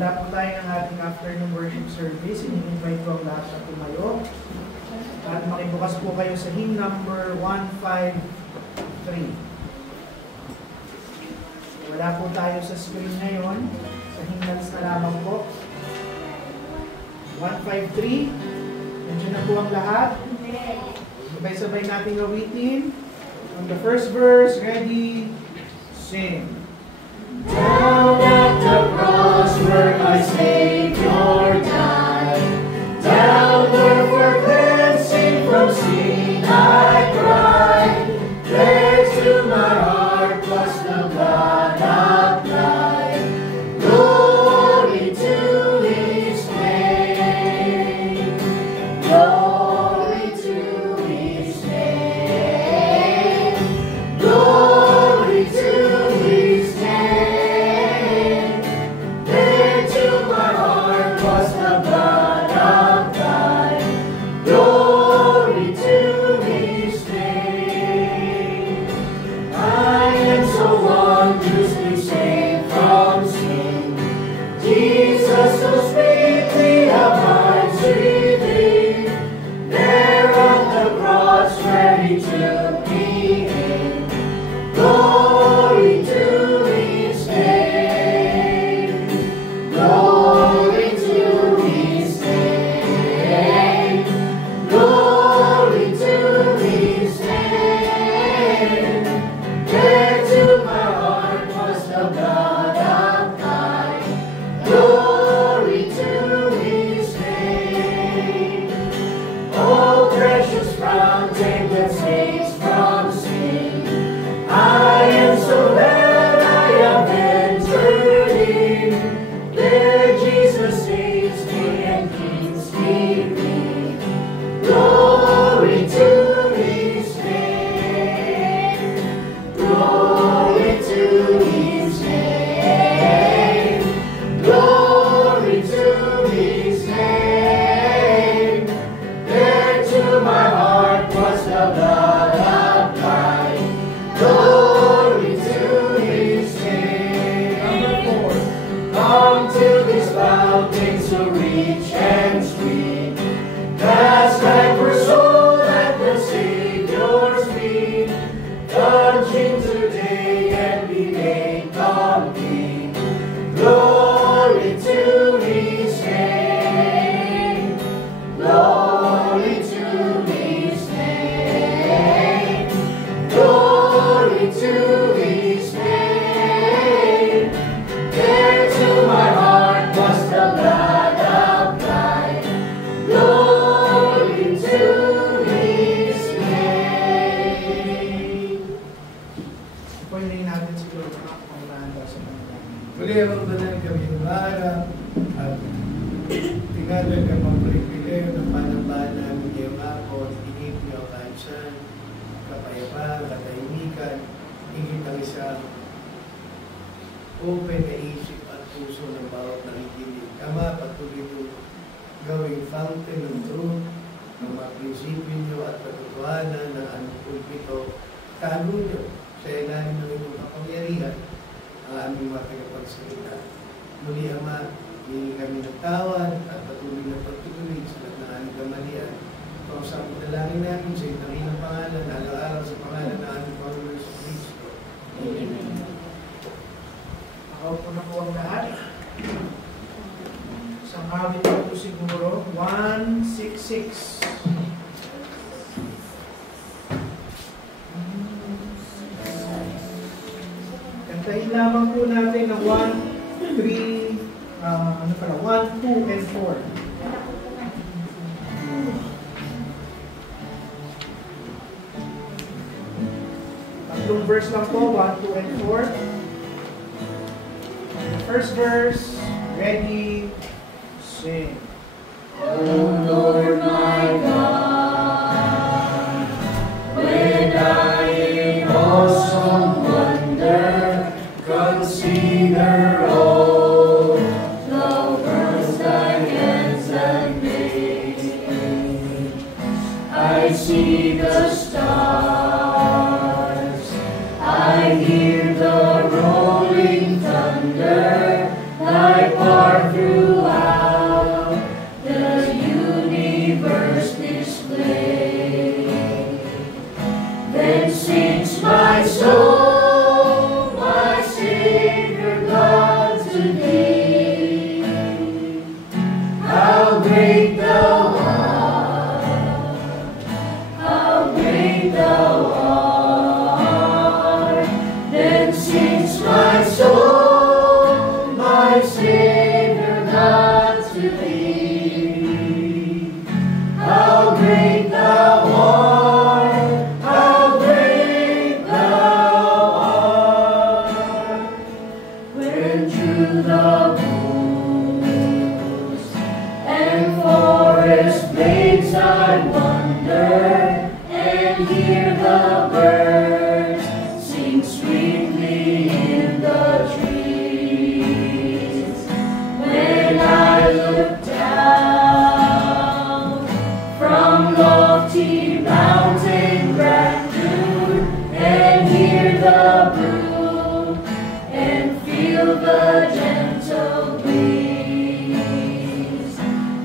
Simula po tayo ng ating afternoon worship service. Ini-invite ko ang lahat na tumayo. At makibukas po kayo sa hymn number 153. Wala po tayo sa screen ngayon. Sa hymnals na lamang po. 153. Nandiyan na po ang lahat. Sabay-sabay natin awitin. On the first verse, ready, sing. Down at the cross where my Savior died, downward for cleansing from sin I cried. There to my heart was the blood applied. Glory to His name. Glory to His name. Glory to His name. There to my heart was the blood applied. Glory to His name. I am so wondrously saved from sin. Jesus so sweetly have minds redeemed. There on the cross where He took me in. Glory to His name. Glory to His name. Glory to His name. There to my heart was the blood applied. Glory to His name. Oh, precious fountain that saves from sin, I am so glad I have entered in. There Jesus saves me and keeps me free. Glory to His name. Glory to His name. Glory to His name. There to my heart was the blood applied. Glory to His name. Come to this fountain so rich and sweet. Cast back for soul at the Savior's feet. Touch Him today and be made complete. Glory to His name. Glory to His name. Glory to His name. There to my heart was the blood applied. Glory to His name. Pwede natin siguro makakaunahan daw sa mga. Muli ang banal kami ng araw at tingnan ka magpapileo ng panambahan namin ngayong hapon, hingit niyo ang kaayusan, kapayapaan, katahimikan, hingit ang isang open na isip at puso ng bawat nakikinig. Ama, patuloy niyo gawing fountain ng truth, ng mga prinsipyo niyo at katotohanan ng anong pulpito, tago niyo sa ilalim ng inyong kapangyarihan ang aming mga tagapagsalita. Muli, Ama, hihingi kami ng tawad at patuloy na pagtutuloy sa lahat ng aming kamalian. Ito ang sa panalangin namin sa itanginang pangalan, araw-araw sa pangalan ng aming Panginoon sa Kristo. Amen. Ako po na po ang lahat. Isang awit na po siguro. 166. Kantahin lamang po natin ng 1, 3, 1, 2, and 4. Tatlong verse lang po, 1, 2, and 4. The first verse, ready, sing. Oh Lord my God, when I in awesome wonder consider all the works thy hands have made, I see the stars, I hear the rolling thunder, thy far throughout the universe display. Then sings my soul, my Savior God, to thee. How great thou art, how great thou art. Then sings my soul, my Savior God, to thee. How great thou art, how great thou art. When through the woods and forest glades I wander and hear the birds sing sweetly in the trees. When I look down from lofty mountain grandeur and hear the brook and feel the gentle breeze,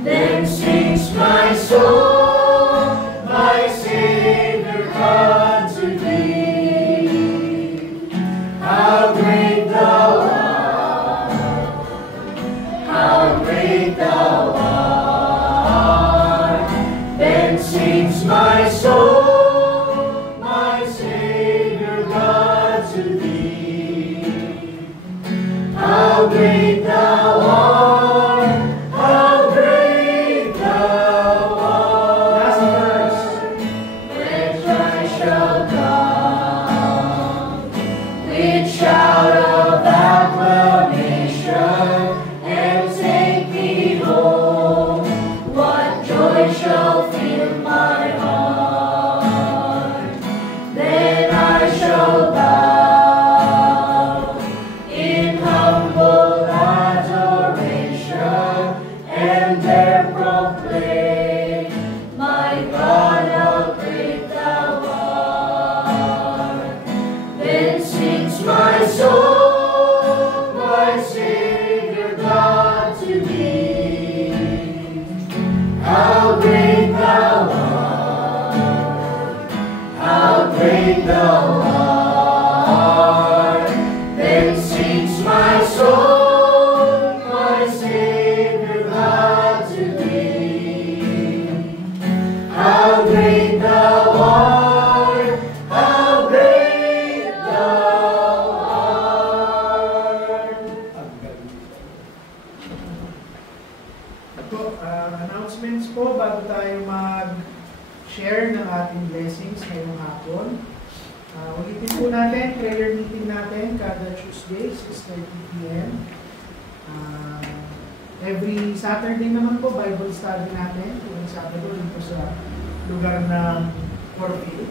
then sings my soul, my Savior God, to thee. How great thou art, how great thou art. Then sings my soul, my Savior God, to thee. How great thou art, how great thou Last art. verse. When I shall come with shout of acclamation and take me home, what joy shall fill my heart. Then I shall bow in humble adoration and there proclaim, my God, how great thou art. Then sings my soul, my Savior God, to thee. How great thou art, how great thou art. Then sings my soul, my Savior God, to thee. How great thou art, how great thou art. Ang galing. Ito, announcements po bago tayo mag-share ng ating blessings ngayong hapon. Ulitin po natin, prayer meeting natin kada Tuesday, 6:30 p.m. Every Saturday naman po, Bible study natin. Tuwing Sabado dito sa lugar ng Corville.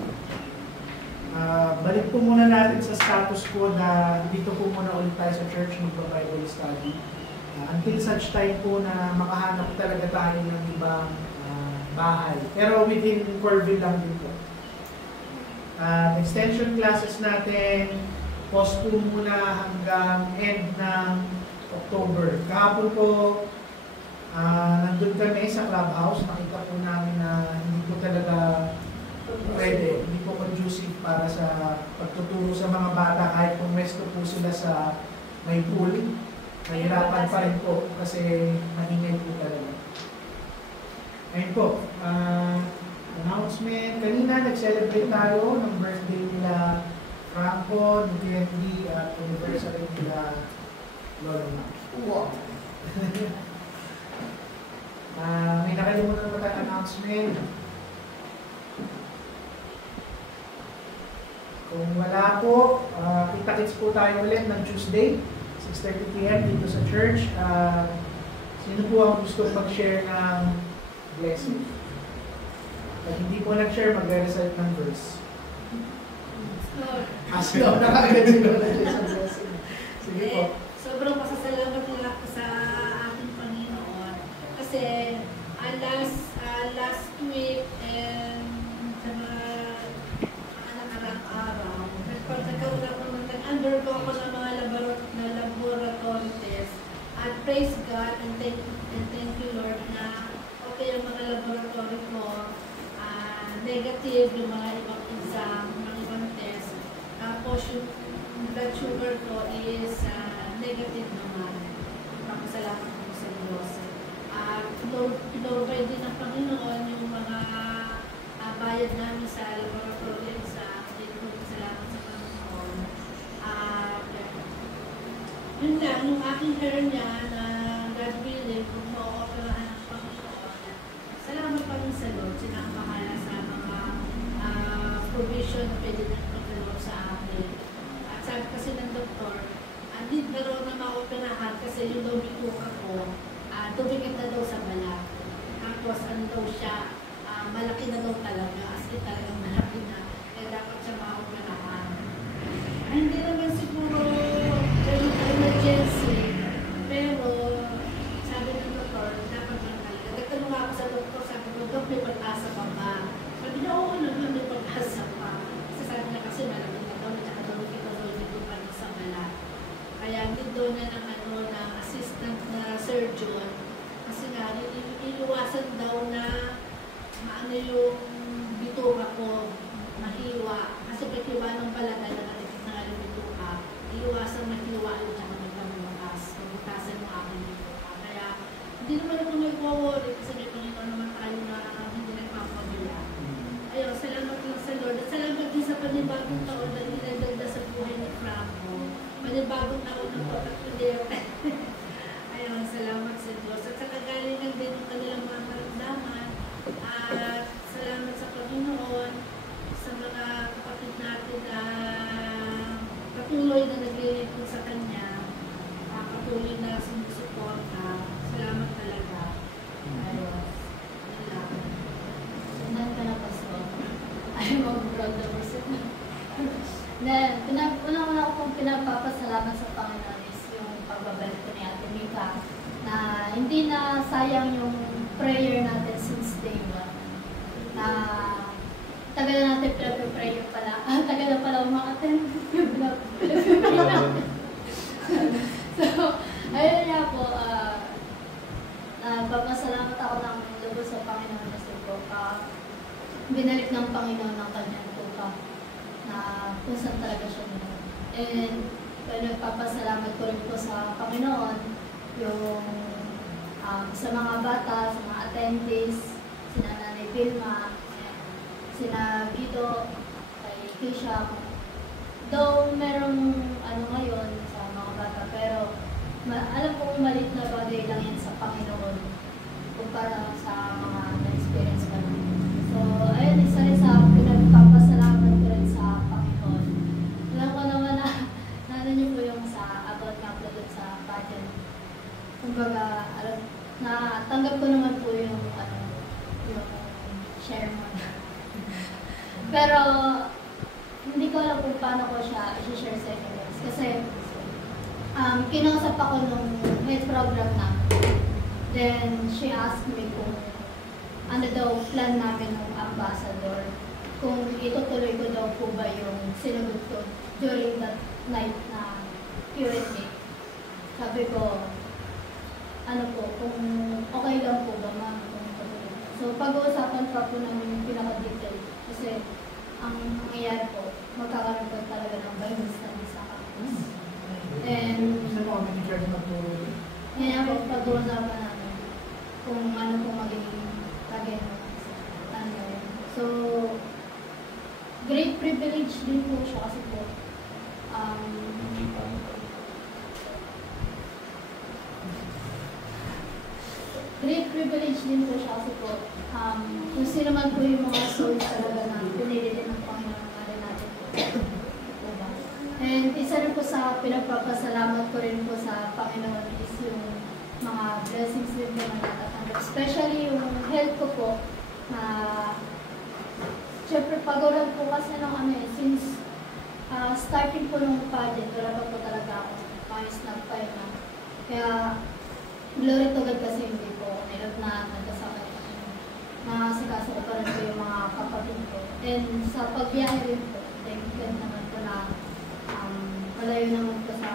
Balik po muna natin sa status quo na dito po muna ulit tayo sa church magpa-Bible study. Until such time po na makahanap talaga tayo ng ibang bahay. Pero within Corville lang din po. Extension classes natin, post po muna hanggang end ng October. Kahapon po, nandun kami sa clubhouse. Nakita po namin na hindi po talaga pwede, hindi po conducive para sa pagtuturo sa mga bata kahit kung resto po sila sa may pool. Nahirapan pa rin po kasi maingay po talaga. Ayun po, announcement. Kanina nag-celebrate tayo ng birthday nila Franco, ni Candy, at anniversary nila Lola Ma. Wow. May nakalimutan pa tayong announcement. Kung wala po, kita-kits po tayo ulit ng Tuesday, 6:30 p.m. dito sa church. Sino po ang gusto mag-share ng blessing? Pag hindi po nag-share, mag-recite ng verse. Aslo, nakagad sila ng blessing. Sige po. Sobrang pasasalamat lang ako sa ating Panginoon. Kasi last week and sa mga nakarang araw, nagkaroon ako undergo ako ng mga laboratory test At praise God and thank you Lord na okay yung mga laboratory ko, negative yung mga ibang exam, mga ibang test. Tapos yung blood sugar ko is negative naman. Salamat po sa Diyos. Pinobay din ng Panginoon yung mga bayad namin sa laboratory exam. Salamat sa Panginoon. Yun lang, yung aking hernia na God willing, kung ma-operahan ng Panginoon, salamat pa rin sa Lord. Sila ang bahala sa mga provision na pwede ng Panginoon sa akin. At sabi kasi ng doktor, hindi na raw na ma-operahan kasi yung daw bituka ko, tumigat na daw sa balat. Tapos ano daw siya, malaki na daw talaga, as in talagang malaki na, kaya dapat siya ma-operahan. Hindi naman siguro emergency, pero sabi ng doktor, dapat lang talaga. Nagtanong ako sa doktor, sabi ko, Dok, may pag-asa pa ba? Sabi niya, oo naman, may pag-asa pa. Kasi sabi niya kasi malaki na daw, at saka daw bituka na sa balat. Kaya hindi daw na ng assistant na surgeon, kasi nga, iiwasan daw na maano yung bituka ko, mahiwa. Kasi paghiwa ng balat, dahil nakatikit na nga yung bituka, iiwasan mahiwa at saka magkamukas, magkutasan yung aking bituka. Kaya, hindi naman ako mag-worry kasi may Panginoon naman tayo na hindi nagpapabila. Ayun, salamat lang sa Lord. At salamat din sa panibagong taon na dinadagda sa buhay ni Franco. Panibagong taon ng pagkakuderte. Ayun, salamat sa Diyos. At sa kagalingan din ng kanilang mga karamdaman. At salamat sa Panginoon sa mga kapatid natin na patuloy na naglilingkod sa Kanya. Patuloy na sumusuporta. Salamat talaga. Ayun. Ayun lang. Sundan ka na, Pastor. Ayaw mag-broad the person. Then, una-una akong pinapapasalamat sa Panginoon is yung pagbabalik ko ni Ate Mika na hindi na sayang yung prayer natin since day one. Na tagal na natin pinag-prayer pala. Tagal na pala umakaten. So, ayun nga po, nagpapasalamat ako ng lubos sa Panginoon na siguro. Binalik ng Panginoon ng kanyang tuka na kung saan talaga siya nila. And nagpapasalamat ko rin po sa Panginoon yung sa mga bata, sa mga attendees, sina Nanay Vilma, sina Guido, kay Kisha. Though merong ano ngayon sa mga bata, pero alam kong maliit na bagay lang yan sa Panginoon kumpara sa mga na-experience pa naman. So, ayun, isa rin sa pinagpapasalamat ko rin sa Panginoon. Alam ko naman na ano niyo po yung sa about nga po dun sa pageant. Kumbaga, tanggap ko naman po yung share mo na. Pero, hindi ko alam kung paano ko siya i-share sa inyo guys. Kasi, kinausap ako nung head program namin. Then, she asked me kung ano daw plan namin ng ambassador. Kung itutuloy ko daw po ba yung sinagot ko during that night na Q&A. Sabi ko, ano po, kung okay lang po ba ma'am kung itutuloy. So, pag-uusapan pa po namin yung pinaka-detail. Kasi, ang nangyayari po, magkakaroon po talaga ng Bible study sa campus. And, yan ang pag-uusapan namin kung ano po magiging target. So, great privilege din po siya kasi po, great privilege din po siya kasi po, kung sino man po yung mga souls talaga na pinili din ng Panginoon natin natin po. Diba? And isa rin po sa pinagpapasalamat ko rin po sa Panginoon is yung mga blessings din na natatanggap. Especially yung health ko po, na syempre paguran po kasi ng since starting po ng pageant, wala pa po talaga ako snap pa na. Kaya, glory to God kasi hindi po nilot na nagkasakay. Nakasikaso ko pa rin po yung mga kapatid ko. And sa pagbiyahe rin po, thank God naman po na malayo naman po sa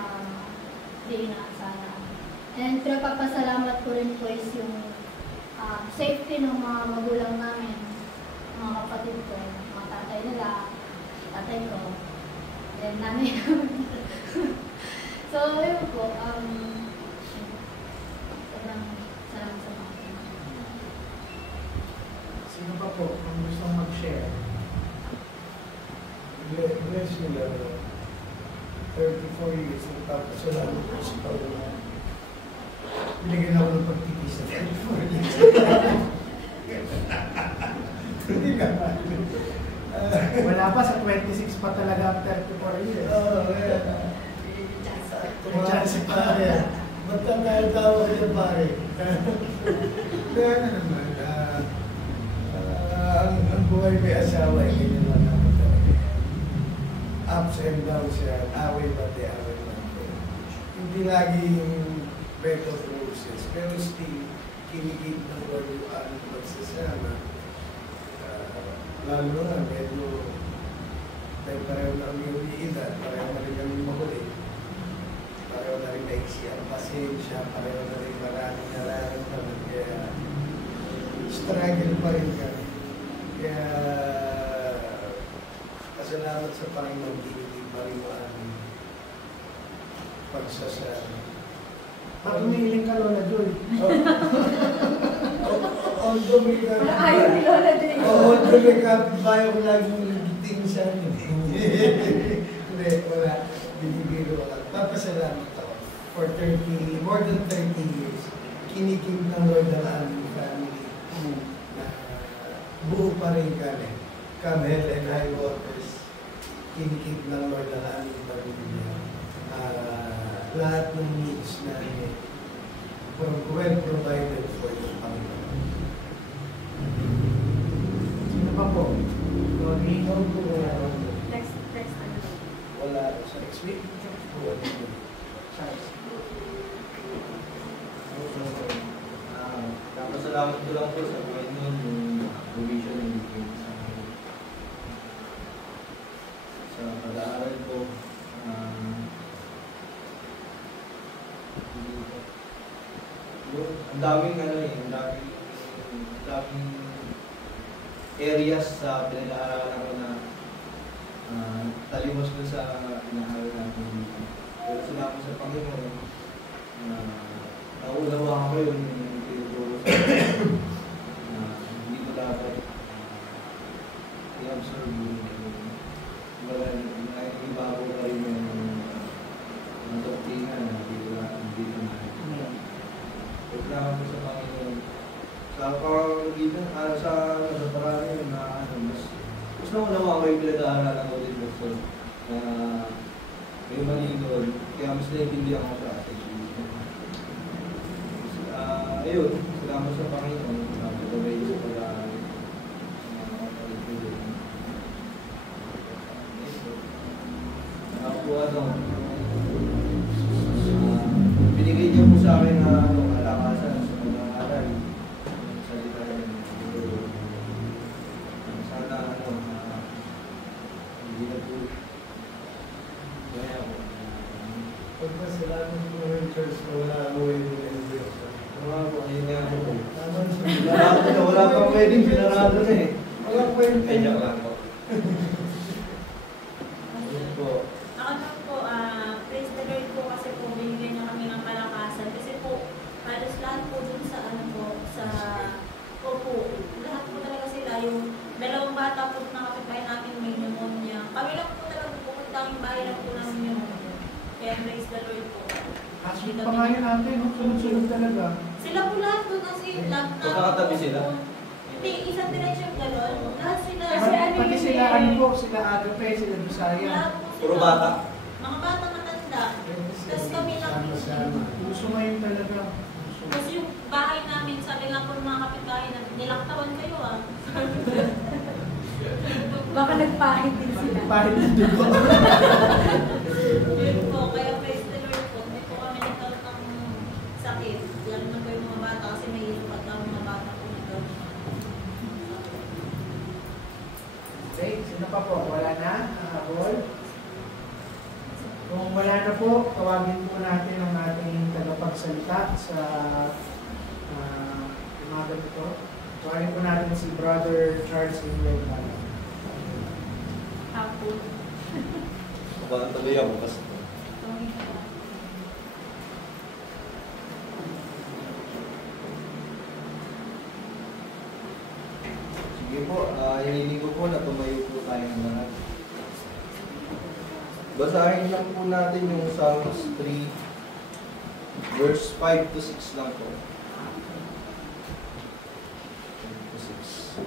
di inaasahan. And pinapapasalamat ko rin po is yung safety ng mga magulang namin, mga kapatid ko, mga tatay nila, tatay ko, then nanay namin. So, yun po, sobrang salamat sa mga kapatid. Sino pa po kung gustong mag-share? Bless you, Lord. 34 years, nagpapasalamat ko sa Panginoon. Binigyan ako ng pagtitis sa 34 years. Hindi naman. Wala pa, sa 26 pa talaga ang 34 years. Oo, yan. May chance pa. Ba't ang tayo niya, pare? Kaya na naman, ang buhay may asawa, ay ganyan lang naman talaga. Ups and downs yan, away pati. Hindi laging bed of roses, pero still, kinikip ng Lord yung aming magsasama. Lalo na, medyo pareho na kami umiilan, pareho na rin kami makulit. Pareho na rin maiksi ang pasensya, pareho na rin maraming nararamdaman. Kaya, struggle pa rin kami. Kaya, pasalamat sa Panginoon, kinikip pa rin yung aming pagsasama. Pag umiiling ka, Lola Joy. Although may Ayaw ni Lola Joy. although may kapitbahay ko laging nagtiting siya. Hindi, wala. Binibiro ko lang. Papasalamat ako. For more than 30 years, kinikip ng Lord ang aming family. Na buo pa rin kami. Come hell and high waters, kinikip ng Lord ang aming pamilya. Lahat ng needs namin well provided for the Panginoon. Sino pa po? Lori? Next ano. Wala sa next week. Napasalamat ko lang po sa Panginoon yung provision ng bigay sa pag-aaral ko. Ang daming ang daming areas sa pinag-aaralan ko na talimos ko sa pinag-aaral natin dito. Pero salamat sa Panginoon naulawa ko yung tinuturo sa akin hindi ko dapat i-absorb yung ibago pa rin yung doktrina na hindi ko na salamat po sa Panginoon. Sa pamamagitan, sa parami na mas gusto ko naman may pinag-aaralan ko din Pastor na may mali doon, kaya mas naiintindihan ko sa atin. Ayun, salamat sa Panginoon na pagkabay sa pag-aaral. Binigay niyo po sa akin na kalakasan sa pag-aaral. Salita rin. Sana hindi na po. Kaya ako. Pagpasalamat mo ng church na wala ang wedding and Diyos. Wala po, ayun nga po. Tama Wala pang wedding, pinarado na eh. Wala pwede. Kaya lang po. Ayun po. Ako na po, praise the Lord po kasi po binigyan niya kami ng kalakasan. Kasi po, halos lahat po dun sa sa po, lahat po talaga sila. Yung dalawang bata po na kapitbahay namin may pneumonia. Kami lang po talaga pupunta ang bahay lang po namin pneumonia. Kaya praise the Lord po. Kaso pa nga yun natin, sunod-sunod talaga. Sila po lahat po kasi lahat na... Magkakatabi sila? Hindi, isang direction gano'n. Lahat sila... Pati sila, ano po, sila Agape, sila Bisaya. Lahat po sila. Puro bata? Mga bata matanda. Tapos kami lang Gusto ngayon talaga. Kasi yung bahay namin, sabi nga po ng mga kapitbahay na nilaktawan kayo Baka nagpahit din sila. Pahit ng dugo. Yun po, kaya praise the Lord po. Hindi po kami nagkaroon ng sakit. Lalo na po yung mga bata kasi may hirap at ang mga bata po nagkaroon. Okay, sino pa po? Wala na? Habol? Kung wala na po, tawagin po natin ang ating tagapag magsalita sa umaga ito. Tuwanin po natin si Brother Charles Ingrid. Hapon. Parang tuloy ako kasi. Sige po, hiniling ko po na tumayo po tayong lahat. Basahin lang po natin yung Psalms 3, verse 5 to 6 lang po. 5 to 6.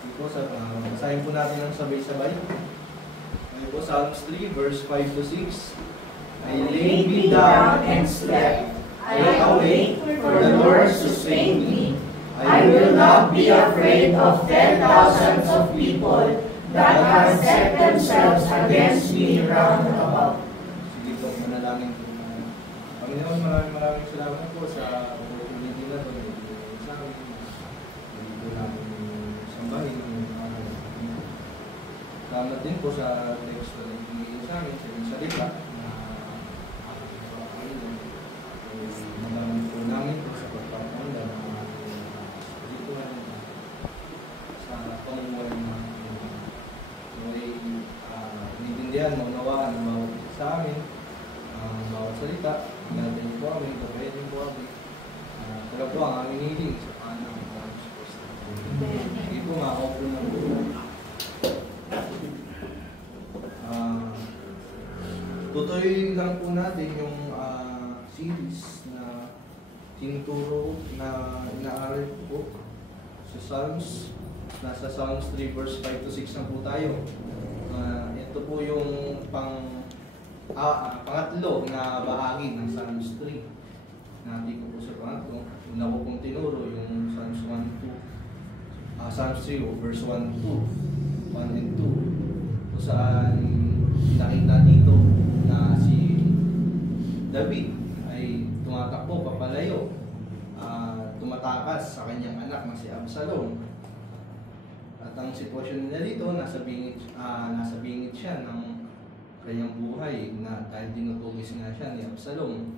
Sige po, basahin po natin ng sabay-sabay. Ano po, Psalms 3, verse 5 to 6. I laid me down and slept. I awake, for the Lord sustained me. I will not be afraid of 10,000s of people that have set themselves against me round about. Sige po, manalangin po. Panginoon, maraming salamat po sa opportunity na ito. Sa amin, hindi po namin sambahin. Salamat din po sa text na nagpingin sa amin, sa inyong salita na maraming po namin po sa pagpapanda ng ating spiritual sa pamumuhay ng may inintindihan, maunawaan ng bawat sa amin, bawat salita, natin po kami, kapahitin po kami. Kaya po ang aming hiling sa panang ng mga Kristo. Hindi po nga, ako po lang po. Tutuloy lang po natin yung series na tinuturo na inaaral po sa Psalms. Nasa Psalms 3 verse 5 to 6 na po tayo. Ito po yung pangatlo na bahagi ng Psalms 3. Natin ko po sa pangatlo. Una ko pong tinuro yung Psalms 1 and 2. Psalms 3 verse 1 and 2. Kung saan nakita dito na si David ay tumatakbo papalayo, tumatakas sa kanyang anak na si Absalom. At ang sitwasyon niya dito, nasa bingit siya ng kanyang buhay na dahil tinutugis nga siya ni Absalom.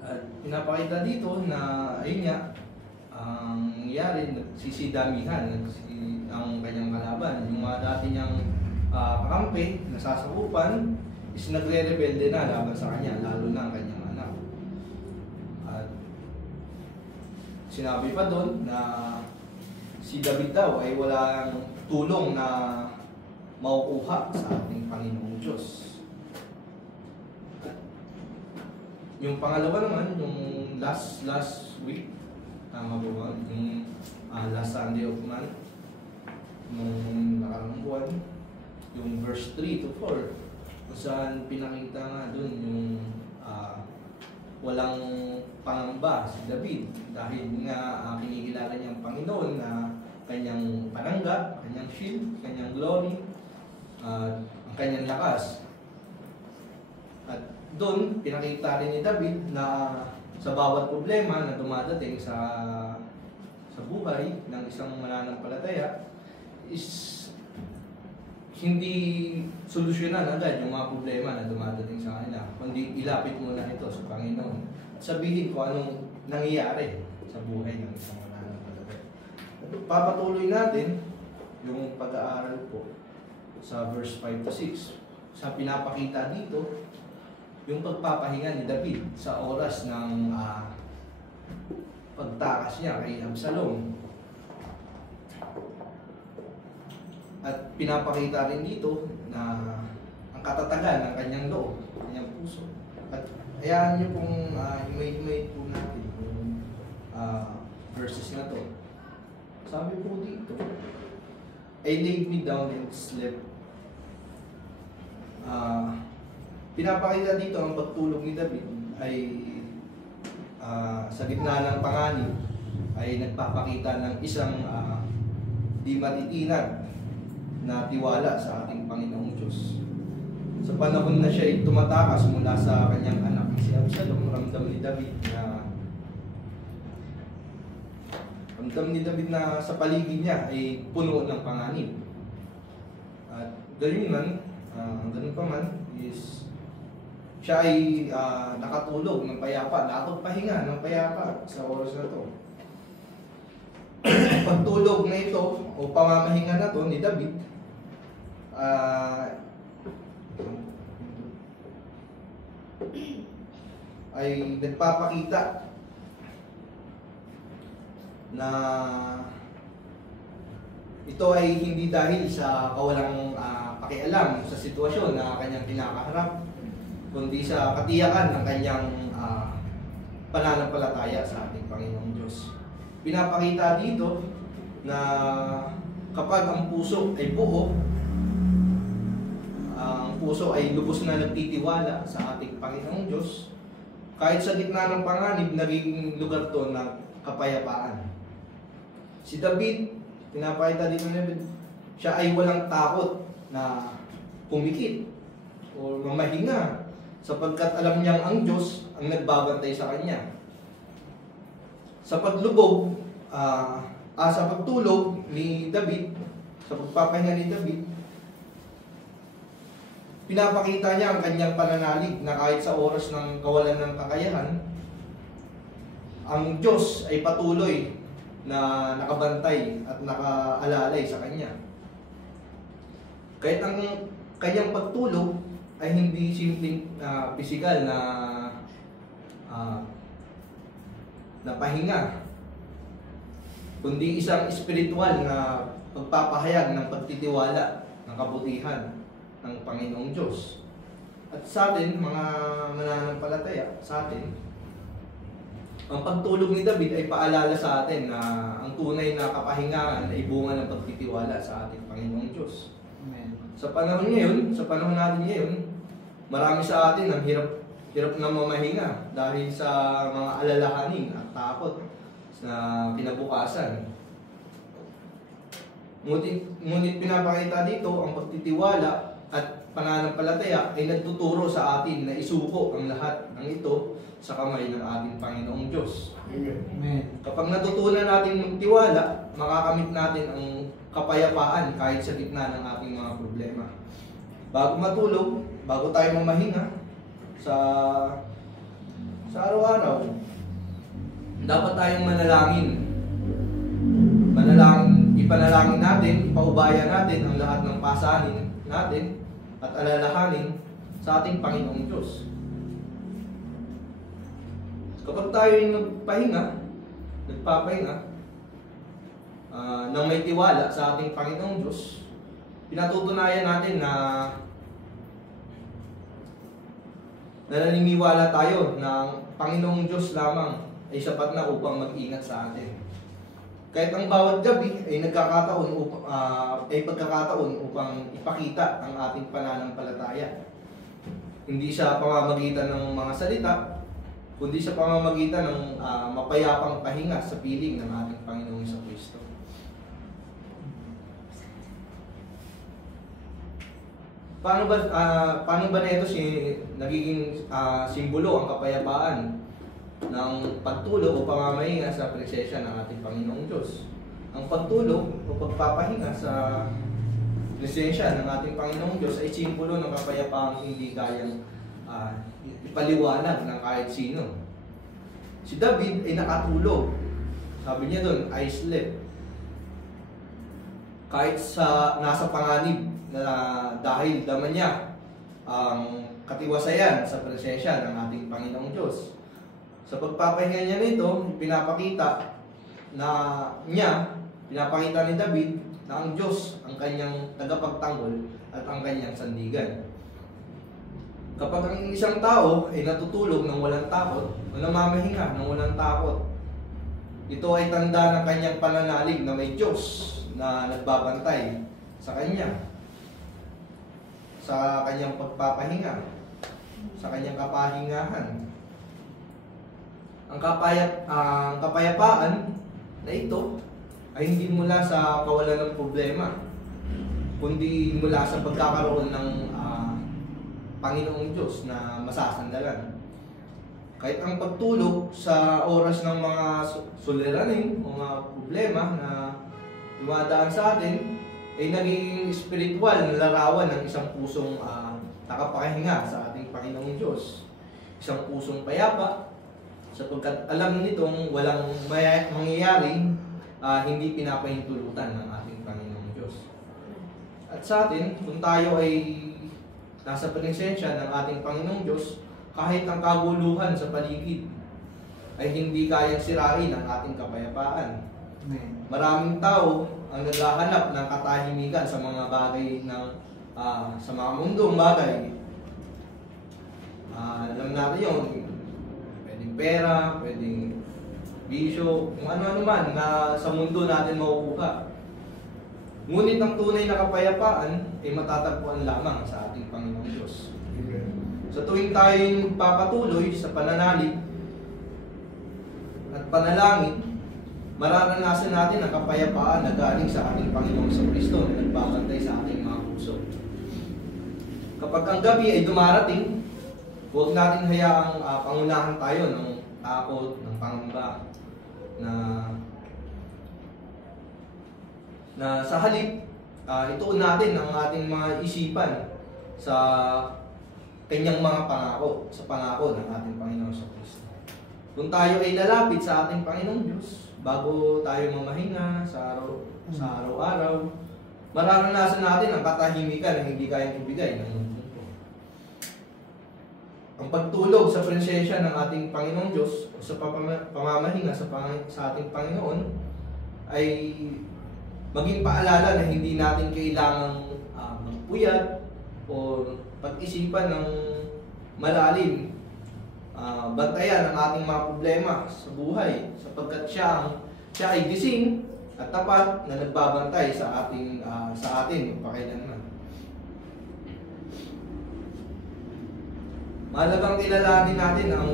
At pinapakita dito na ayun nga, ang nangyari, nagsisidamihan ang kanyang kalaban. Yung mga dati niyang kakampi, nasasakupan, is nagre-rebelde na laban sa kanya, lalo na ang kanyang anak. At sinabi pa doon na si David daw ay walang tulong na makukuha sa ating Panginoong Diyos. At yung pangalawa naman, yung last week, tama po ba? Yung last Sunday of month, nung nakarang buwan, yung verse 3 to 4, kung saan pinakita nga dun yung walang pangamba si David dahil nga kinikilala niyang Panginoon na kanyang panangga, kanyang shield, kanyang glory, ang kanyang lakas. At doon, pinakita rin ni David na sa bawat problema na dumadating sa buhay ng isang mananampalataya is hindi solusyonan agad yung mga problema na dumadating sa kanila, kundi ilapit muna ito sa Panginoon at sabihin ko anong nangyayari sa buhay ng isang mananampalataya. Papatuloy natin yung pag-aaral po sa verse 5 to 6. Sa pinapakita dito, yung pagpapahinga ni David sa oras ng pagtakas niya kay Absalom. At pinapakita rin dito na ang katatagan ng kanyang loob, kanyang puso. At hayaan niyo pong himay-himay po natin yung verses na to. Sabi po dito, I laid me down and slept. Pinapakita dito ang pagtulog ni David ay sa gitna ng panganib ay nagpapakita ng isang di matitinag na tiwala sa ating Panginoong Diyos. Sa panahon na siya ay tumatakas mula sa kanyang anak si Absalom, ramdam ni David na sa paligid niya ay puno ng panganib. At ganun pa man is siya ay nakatulog ng payapa, nakapagpahinga ng payapa sa oras na to. Pagtulog na ito o pamamahinga na to ni David, ay nagpapakita na ito ay hindi dahil sa kawalang pakialam sa sitwasyon na kanyang kinakaharap, kundi sa katiyakan ng kanyang pananampalataya sa ating Panginoong Diyos. Pinapakita dito na kapag ang puso ay buo, ang puso ay lubos na nagtitiwala sa ating Panginoong Diyos, kahit sa gitna ng panganib, nagiging lugar to ng kapayapaan. Si David, pinapakita dito na siya ay walang takot na pumikit o mamahinga sapagkat alam niyang ang Diyos ang nagbabantay sa kanya. Sa paglubog, sa pagtulog ni David, sa pagpapahinga ni David, pinapakita niya ang kanyang pananalig na kahit sa oras ng kawalan ng kakayahan, ang Diyos ay patuloy na nakabantay at nakaalalay sa kanya. Kahit ang kanyang pagtulog ay hindi simpleng pisikal na pahinga, kundi isang espiritual na pagpapahayag ng pagtitiwala ng kabutihan ng Panginoong Diyos. At sa atin, mga mananampalataya, sa atin, ang pagtulog ni David ay paalala sa atin na ang tunay na kapahingaan ay bunga ng pagtitiwala sa ating Panginoong Diyos. Amen. Sa panahon ngayon, sa panahon natin ngayon, marami sa atin ang hirap na mamahinga dahil sa mga alalahanin at takot na kinabukasan. Ngunit pinapakita dito ang pagtitiwala at pananampalataya ay nagtuturo sa atin na isuko ang lahat ng ito sa kamay ng ating Panginoong Diyos. Amen. Kapag natutunan natin magtiwala, makakamit natin ang kapayapaan kahit sa gitna ng ating mga problema. Bago matulog, bago tayo mamahinga sa araw-araw, dapat tayong manalangin. Ipanalangin natin, ipaubaya natin ang lahat ng pasanin natin at alalahanin sa ating Panginoong Diyos. Kapag tayo ay nagpapahinga nang may tiwala sa ating Panginoong Diyos, pinatutunayan natin na naniniwala tayo na ang Panginoong Diyos lamang ay sapat na upang mag-ingat sa atin. Kahit ang bawat gabi ay pagkakataon upang ipakita ang ating pananampalataya. Hindi sa pamamagitan ng mga salita, kundi sa pamamagitan ng mapayapang pahinga sa piling ng ating Panginoong Kristo. Paano ba nito nagiging simbolo ang kapayapaan ng pagtulog o pamamahinga sa presensya ng ating Panginoong Diyos? Ang pagtulog o pagpapahinga sa presensya ng ating Panginoong Diyos ay simbolo ng kapayapaang hindi kayang ipaliwanag ng kahit sino. Si David ay nakatulog. Sabi niya doon, I slept. Kahit nasa panganib na dahil dama niya ang katiwasayan sa presensya ng ating Panginoong Diyos. Sa pagpapahinga niya nito, pinapakita ni David na ang Diyos ang kanyang tagapagtanggol at ang kanyang sandigan. Kapag ang isang tao ay natutulog ng walang takot o namamahinga ng walang takot, ito ay tanda ng kanyang pananalig na may Diyos na nagbabantay sa kanya, sa kanyang pagpapahinga, sa kanyang kapahingahan. Ang kapayapaan na ito ay hindi mula sa kawalan ng problema, kundi mula sa pagkakaroon ng Panginoong Diyos na masasandalan. Kahit ang pagtulog sa oras ng mga suliranin o mga problema na dumadaan sa atin ay naging spiritual na larawan ng isang pusong nakapahinga sa ating Panginoong Diyos. Isang pusong payapa, sapagkat alam nitong walang mangyayaring hindi pinapahintulutan ng ating Panginoong Diyos. At sa atin, kung tayo ay nasa presensya ng ating Panginoong Diyos, kahit ang kaguluhan sa paligid ay hindi kayang sirain ang ating kapayapaan. Maraming tao ang naghahanap ng katahimikan sa mga bagay ng sa mga mundong bagay. Alam natin yun, pwedeng pera, pwedeng bisyo, kung ano-ano man na sa mundo natin makukuha. Ngunit ang tunay na kapayapaan ay matatagpuan lamang sa ating Panginoong Diyos. Sa tuwing tayo magpapatuloy sa pananalig at panalangin, mararanasan natin ang kapayapaan na galing sa ating Panginoong Kristo na nagbabantay sa ating mga puso. Kapag ang gabi ay dumarating, huwag natin hayaang pangunahan tayo ng takot, ng pangamba, na sa halip, ituon natin ang ating mga isipan sa kanyang mga pangako, sa pangako ng ating Panginoong Kristo. Kung tayo ay lalapit sa ating Panginoong Diyos, bago tayo mamahinga sa araw-araw, mararanasan natin ang katahimikan na hindi kayang ibigay ng mundo. Ang pagtulog sa presensya ng ating Panginoong Diyos o sa pamamahinga sa ating Panginoon ay maging paalala na hindi natin kailangang magpuyat o pag-isipan ng malalim. Bantayan ang ating mga problema sa buhay sapagkat siya ay gising at tapat na nagbabantay sa atin magpakailanman. Mahalagang kilalanin natin ang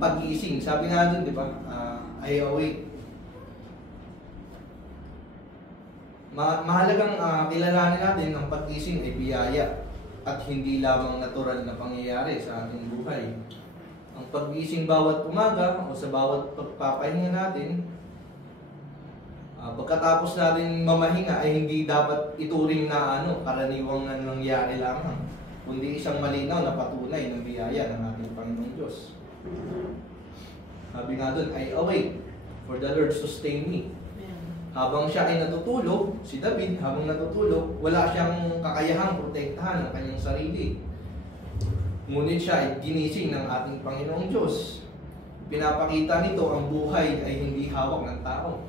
pag-iising. Sabi nga dun, di ba? I awake. Mahalagang kilalanin natin ang pag-iising ay biyaya at hindi lamang natural na pangyayari sa ating buhay. Ang pag-iising bawat umaga o sa bawat pagpapahinga natin, pagkatapos natin mamahinga ay hindi dapat ituring na karaniwang nangyari lamang, kundi isang malinaw na patunay ng biyaya ng ating Panginoong Diyos. Sabi nga doon, I awake, for the Lord sustain me. Habang siya ay natutulog, si David, habang natutulog, wala siyang kakayahang protektahan ng kanyang sarili. Ngunit siya ay ginising ng ating Panginoong Diyos. Pinapakita nito ang buhay ay hindi hawak ng tao,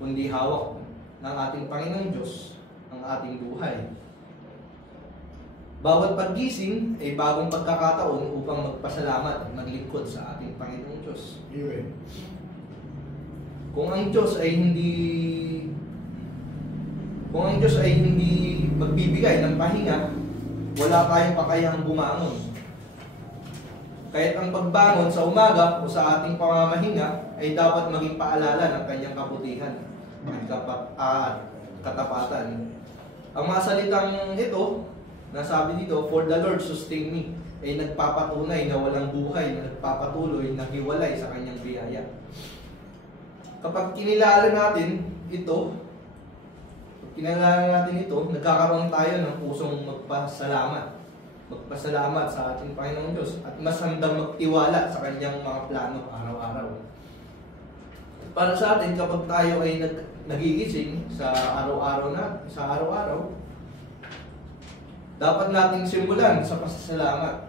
kundi hawak ng ating Panginoong Diyos ang ating buhay. Bawat paggising ay bagong pagkakataon upang magpasalamat at maglingkod sa ating Panginoong Diyos. Kung ang Diyos ay hindi magbibigay ng pahinga, wala tayong kakayahang bumangon. Kahit ang pagbangon sa umaga o sa ating pamamahinga ay dapat maging paalala ng kanyang kabutihan at katapatan. Ang mga salitang ito, nasabi dito, for the Lord sustain me, ay nagpapatunay na walang buhay na nagpapatuloy na hiwalay sa kanyang biyaya. Kapag kinilala natin ito, nagkakaroon tayo ng pusong magpasalamat sa ating Panginoong Diyos at mas handang magtiwala sa kanyang mga plano araw-araw. Para sa atin, kapag tayo ay nagigising sa araw-araw, dapat nating simulan sa pasasalamat.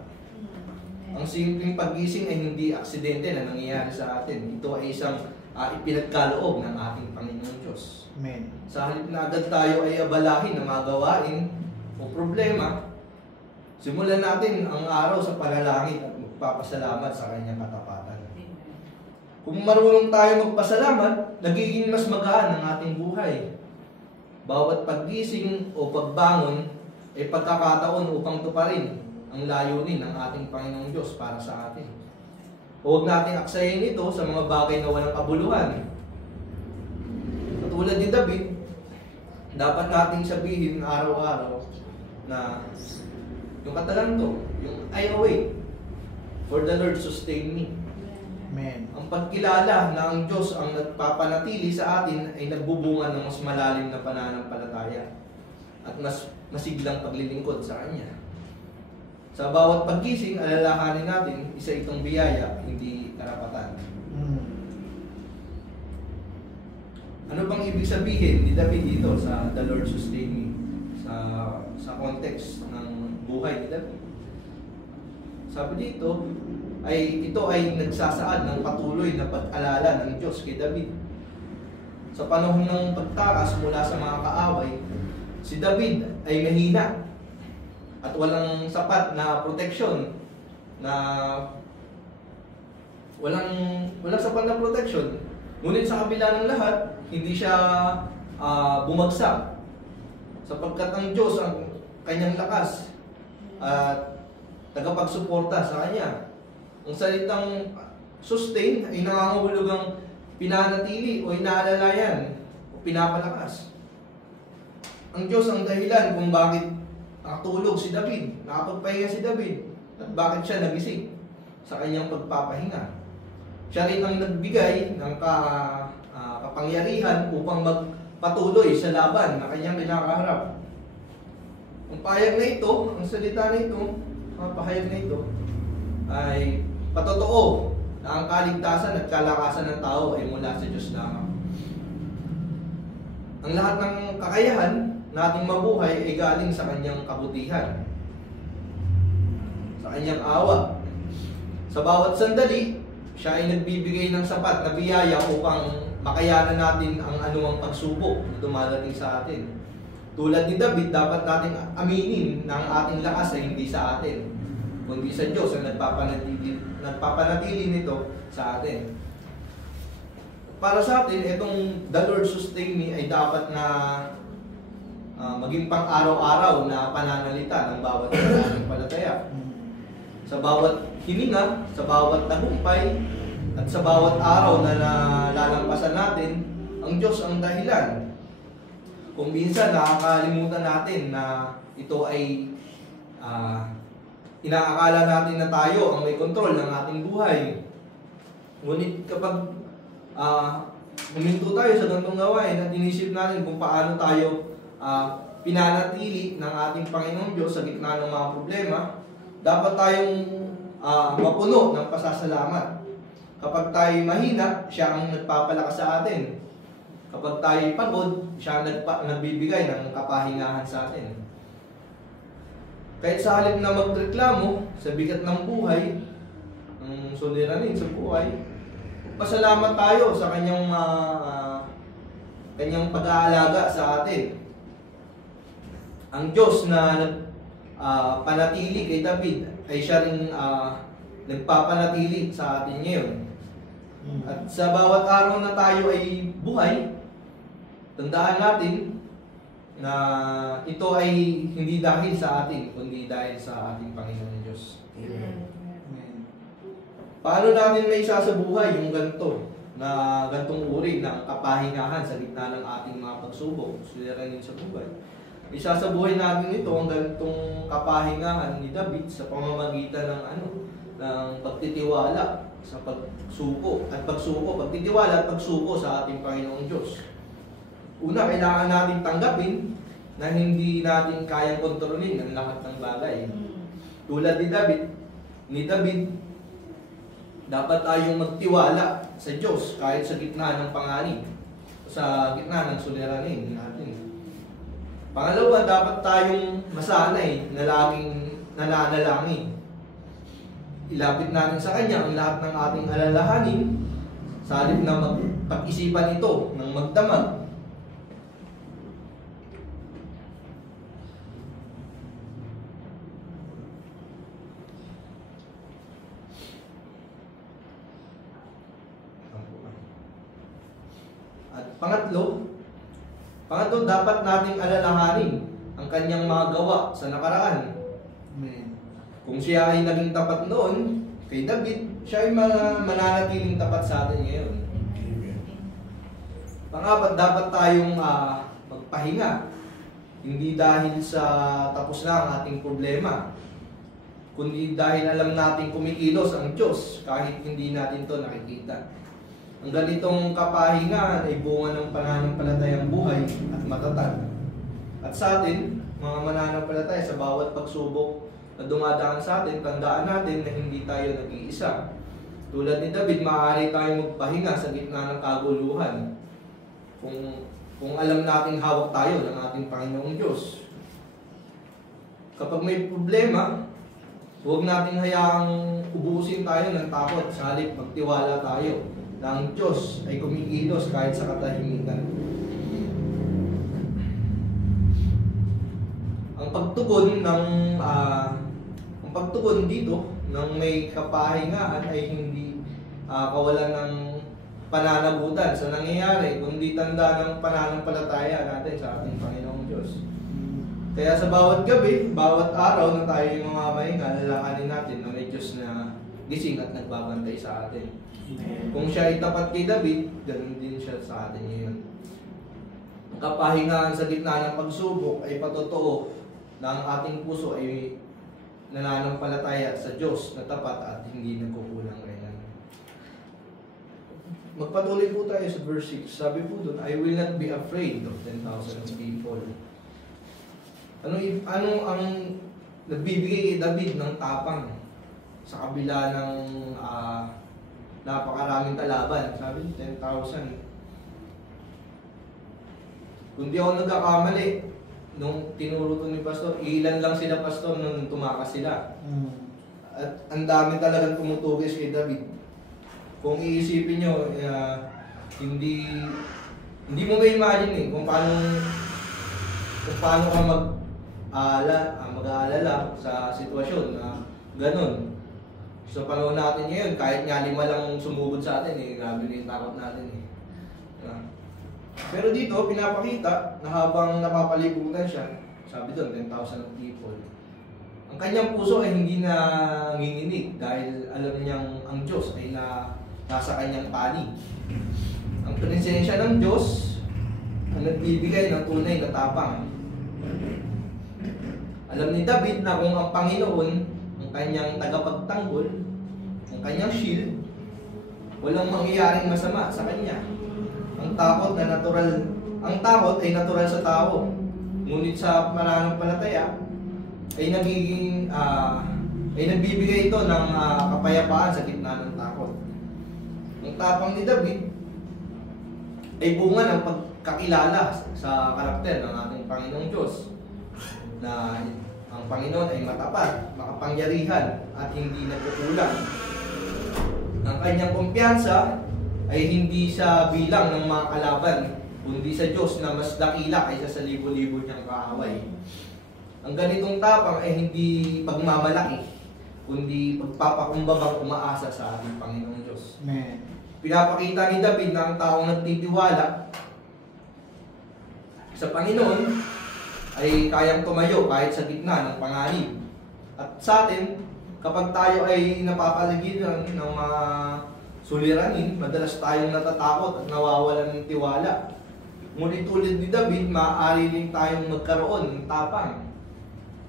Ang simpleng paggising ay hindi aksidente na nangyayari sa atin. Ito ay isang ipinagkaloob ng ating Panginoong Diyos. Amen. Sa halip na agad tayo ay abalahin ng mga gawain o problema, simulan natin ang araw sa panalangin at magpapasalamat sa kanyang katapatan. Kung marunong tayo magpasalamat, nagiging mas magaan ang ating buhay. Bawat paggising o pagbangon ay pagkakataon upang tuparin ang layunin ng ating Panginoong Diyos para sa atin. Huwag natin aksayin ito sa mga bagay na walang kabuluhan. Katulad ni David, dapat nating sabihin araw-araw na yung katalan to, yung I awake, for the Lord sustain me. Amen. Ang pagkilala na ang Diyos ang nagpapanatili sa atin ay nagbubunga ng mas malalim na pananampalataya at mas masiglang paglilingkod sa Kanya. Sa bawat paggising, alalahanin natin, isa itong biyaya, hindi karapatan. Ano bang ibig sabihin ni David dito sa The Lord sustain me? Sa context ng buhay ni David. Sabi dito, ito ay nagsasaad ng patuloy na pag-alala ng Diyos kay David. Sa panahon ng pagtakas mula sa mga kaaway, si David ay mahina at walang sapat na proteksyon, walang sapat na proteksyon. Ngunit sa kabila ng lahat, hindi siya bumagsak sapagkat ang Diyos ang kanyang lakas at tagapagsuporta sa kanya. Ang salitang sustain ay nangangahulugang pinanatili o inaalalayan o pinapalakas. Ang Diyos ang dahilan kung bakit nakatulog si David, nakapagpahinga si David, at bakit siya nagising sa kanyang pagpapahinga. Siya rin ang nagbigay ng kapangyarihan upang magpatuloy sa laban na kanyang kinakaharap. Ang pahayag na ito, ang salita na ito, ang pahayag na ito, ay patotoo na ang kaligtasan at kalakasan ng tao ay mula sa Diyos lamang. Ang lahat ng kakayahan nating mabuhay ay galing sa kanyang kabutihan, sa kanyang awa. Sa bawat sandali, siya ay nagbibigay ng sapat na biyaya upang makayanan natin ang anumang pagsubok na dumadating sa atin. Tulad ni David, dapat nating aminin na ang ating lakas ay hindi sa atin, kundi sa Diyos ang nagpapanatili nito sa atin. Para sa atin, itong The Lord sustain me ay dapat na maging pang araw-araw na pananalita ng bawat mananampalataya. Sa bawat hininga, sa bawat tagumpay, at sa bawat araw na nalalampasan natin, ang Diyos ang dahilan. Kung minsan nakakalimutan natin na ito ay inaakala natin na tayo ang may kontrol ng ating buhay. Ngunit kapag huminto tayo sa ganitong gawain at inisip natin kung paano tayo pinanatili ng ating Panginoong Diyos sa gitna ng mga problema, dapat tayong mapuno ng pasasalamat. Kapag tayo mahina, siya ang nagpapalakas sa atin. Kapag tayo pagod, siya ang nagbibigay ng kapahingahan sa atin. Kahit sa halip na magreklamo sa bigat ng buhay, ang suliranin sa buhay, pasalamat tayo sa kanyang pag-aalaga sa atin. Ang Diyos na panatili kay David ay siya rin nagpapanatili sa atin ngayon. At sa bawat araw na tayo ay buhay, tandaan natin na ito ay hindi dahil sa atin, kundi dahil sa ating Panginoon Diyos. Amen. Paano natin may isasabuhay yung gantong uri ng kapahingahan sa gitna ng ating mga pagsubok, suliranin sa buhay? Isasabuhay natin ito ang gantong kapahingahan ni David sa pamamagitan ng pagtitiwala sa pagsuko at pagtitiwala at pagsuko sa ating Panginoong Diyos. Una, kailangan natin tanggapin na hindi natin kayang kontrolin ang lahat ng bagay. Tulad ni David, dapat tayong magtiwala sa Diyos kahit sa gitna ng panganib, sa gitna ng suliranin natin. Pangalawa, dapat tayong masanay na laging nananalangin. Ilapit natin sa Kanya ang lahat ng ating alalahanin sa halip na pag-isipan ito ng magdamag. At pangatlo, dapat nating alalahanin ang Kanyang mga gawa sa nakaraan. Amen. Kung siya ay naging tapat noon kay David, siya ay mananatiling tapat sa atin ngayon. Pangapat, dapat tayong magpahinga. Hindi dahil sa tapos na ang ating problema, kundi dahil alam natin kumikilos ang Diyos kahit hindi natin ito nakikita. Ang ganitong kapahingahan ay bunga ng pananampalatayang buhay at matatag. At sa atin, mga mananampalataya, sa bawat pagsubok na dumadaan sa atin, tandaan natin na hindi tayo nag-iisa. Tulad ni David, maaari tayong magpahinga sa gitna ng kaguluhan kung alam natin hawak tayo ng ating Panginoong Diyos. Kapag may problema, huwag natin hayaang ubusin tayo ng takot. Sa halip, magtiwala tayo na ang Diyos ay kumikilos kahit sa katahimikan. Ang pagtugon dito ng may kapahingaan ay hindi kawalan ng pananagutan sa nangyayari, kundi tanda ng pananampalataya natin sa ating Panginoong Diyos. Kaya sa bawat gabi, bawat araw na tayo yung mga mahinga, lalakanin natin na may Diyos na gising at nagbabantay sa atin. Kung siya ay tapat kay David, ganun din siya sa atin ngayon. Ang kapahingaan sa gitna ng pagsubok ay patotoo na ang ating puso ay nananampalataya sa Diyos na tapat at hindi nagkukulang kailan. Magpatuloy po tayo sa verse 6. Sabi po doon, I will not be afraid of 10,000 people. Ano ang nagbibigay kay David ng tapang sa kabila ng napakaraming kalaban? Sabi, 10,000. Kung di ako nagkakamali, nung tinuro to ni Pastor, ilan lang sila, Pastor, nung tumakas sila. At ang dami talagang tumutugis kay David. Kung iisipin nyo, hindi mo ma-imagine kung paano ka mag-aalala sa sitwasyon na ganun. Sa panahon natin ngayon, kahit nga 5 lang sumugod sa atin, grabe na yung takot natin . Pero dito, pinapakita na habang napapalibutan siya, sabi doon, 10,000 people, ang kanyang puso ay hindi na nginginig dahil alam niyang ang Diyos ay nasa kanyang panig. Ang presensya ng Diyos ang nagbibigay ng tunay na tapang. Alam ni David na kung ang Panginoon, ang kanyang tagapagtanggol, ang kanyang shield, walang mangyayaring masama sa kanya. Ang takot ay natural sa tao. Ngunit sa pananampalataya ay nagbibigay ito ng kapayapaan sa gitna ng takot. Ang tapang ni David ay bunga ng pagkakilala sa karakter ng ating Panginoong Diyos, na ang Panginoon ay matapat, makapangyarihan at hindi nagkukulang. Ang kanyang kumpiyansa ay hindi sa bilang ng mga kalaban, kundi sa Diyos na mas dakila kaysa sa libo-libo niyang kaaway. Ang ganitong tapang ay hindi pagmamalaki, kundi pagpapakumbabang umaasa sa ating Panginoong Diyos. Amen. Pinapakita ni David na ang taong nagtitiwala sa Panginoon ay kayang tumayo kahit sa gitna ng panganib. At sa atin, kapag tayo ay napapaligiran ng mga suliranin, madalas tayong natatakot at nawawalan ng tiwala. Ngunit tulad ni David, maaari din tayong magkaroon ng tapang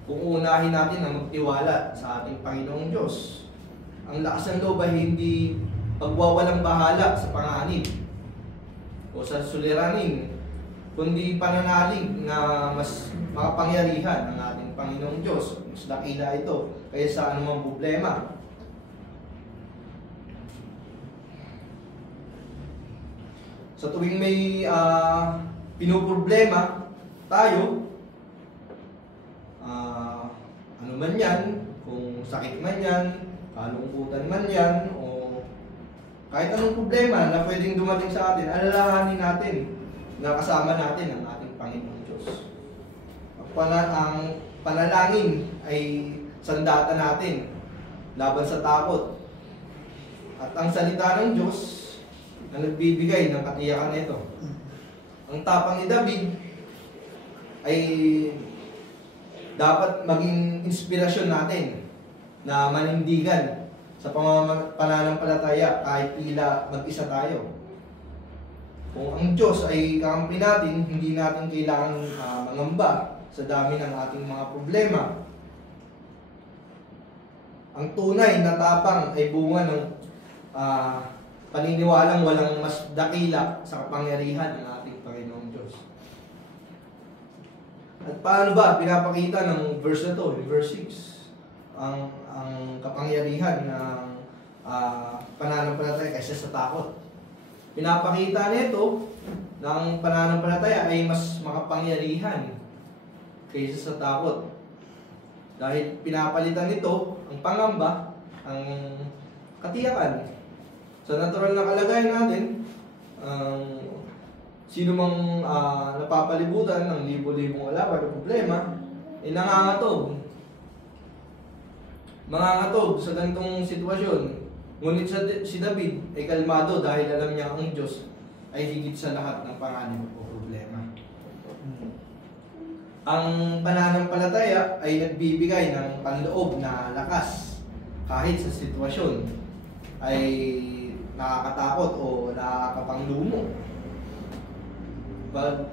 kung unahin natin ang magtiwala sa ating Panginoong Diyos. Ang lakas ng loob ay hindi pagwawalang bahala sa panganib o sa suliranin, kundi pananalig na mas makapangyarihan ng ating Panginoong Diyos. Mas dakila ito kaya sa anumang problema. Sa tuwing may pinoproblema tayo, ano man yan, kung sakit man yan, kalungkutan man yan, o kahit anong problema na pwedeng dumating sa atin, alalahanin natin na kasama natin ang ating Panginoong Diyos. Ang panalangin ay sandata natin laban sa takot. At ang salita ng Diyos na nagbibigay ng katiyakan nito. Ang tapang ni David ay dapat maging inspirasyon natin na manindigan sa pananampalataya kahit tila mag-isa tayo. Kung ang Diyos ay kakampi natin, hindi natin kailangan mangamba sa dami ng ating mga problema. Ang tunay na tapang ay bunga ng paniniwalang walang mas dakila sa kapangyarihan ng ating Panginoong Diyos. At paano ba pinapakita ng verse na to, verse 6? ang kapangyarihan ng pananampalataya kaysa sa takot. Pinapakita nito na ang pananampalataya ay mas makapangyarihan kaysa sa takot. Dahil pinapalitan nito ang pangamba, ang katiyakan. Sa natural na kalagayan natin, sino mang napapalibutan ng libo-libong alaman o problema, ay nangangatog. Mangangatog sa ganitong sitwasyon. Ngunit si David ay kalmado dahil alam niya ang Diyos ay higit sa lahat ng panganib o problema. Ang pananampalataya ay nagbibigay ng panloob na lakas kahit sa sitwasyon ay nakakatakot o nakakapanglumo. Pag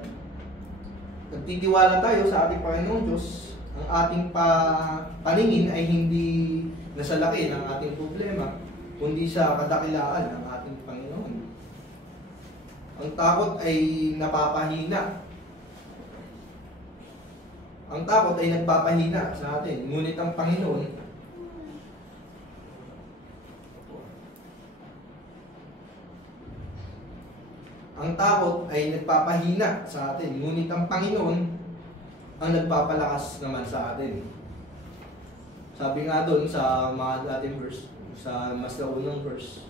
nagtitiwala tayo sa ating Panginoong Diyos, ang ating paningin ay hindi nasa laki ng ating problema, kundi sa kadakilaan ng ating Panginoon. Ang takot ay napapahina. Ang takot ay nagpapahina sa atin. Ngunit ang Panginoon sa atin. Ngunit ang Panginoon ang nagpapalakas naman sa atin. Sabi nga doon sa mga dating verse, sa mas naunang verse,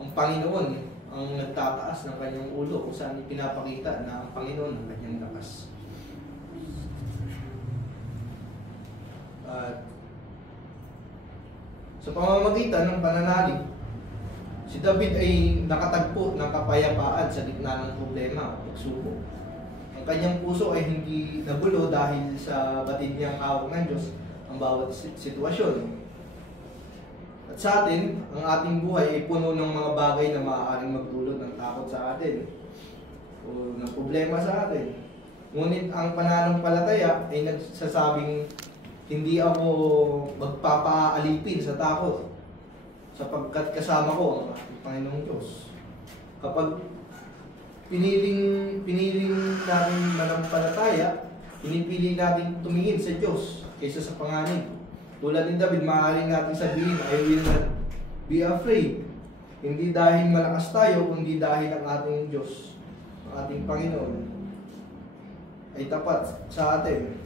ang Panginoon ang nagtataas ng kanyang ulo kung saan ipinapakita na ang Panginoon ang kanyang lakas. At sa pamamagitan ng pananalig, si David ay nakatagpo ng kapayapaan sa gitna ng problema o pagsubok. Ang kanyang puso ay hindi nagulo dahil sa batid niyang hawak ng Diyos ang bawat sitwasyon. At sa atin, ang ating buhay ay puno ng mga bagay na maaaring magdulot ng takot sa atin o ng problema sa atin. Ngunit ang pananampalataya ay nagsasabing hindi ako magpapaalipin sa takot sapagkat kasama ko ang ating Panginoong Diyos. Kapag piniling natin manampalataya, pinipili natin tumingin sa Diyos kaysa sa panganib. Tulad ni David, maaaring natin sabihin, I will not be afraid. Hindi dahil malakas tayo, kundi dahil ang ating Diyos, ang ating Panginoon, ay tapat sa atin.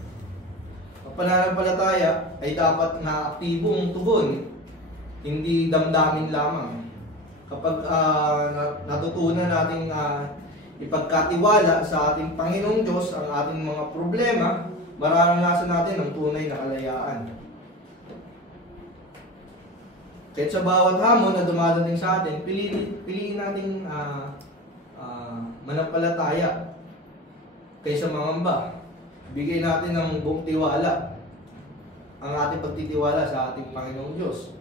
Ang pananampalataya ay dapat na aktibong tugon, hindi damdamin lamang. Kapag natutunan natin ipagkatiwala sa ating Panginoong Diyos ang ating mga problema, mararanasan natin ang tunay na kalayaan. Kahit sa bawat hamon na dumadating sa atin, piliin natin manampalataya kaysa mangamba. Bigay natin ng buong tiwala ang ating pagtitiwala sa ating Panginoong Diyos.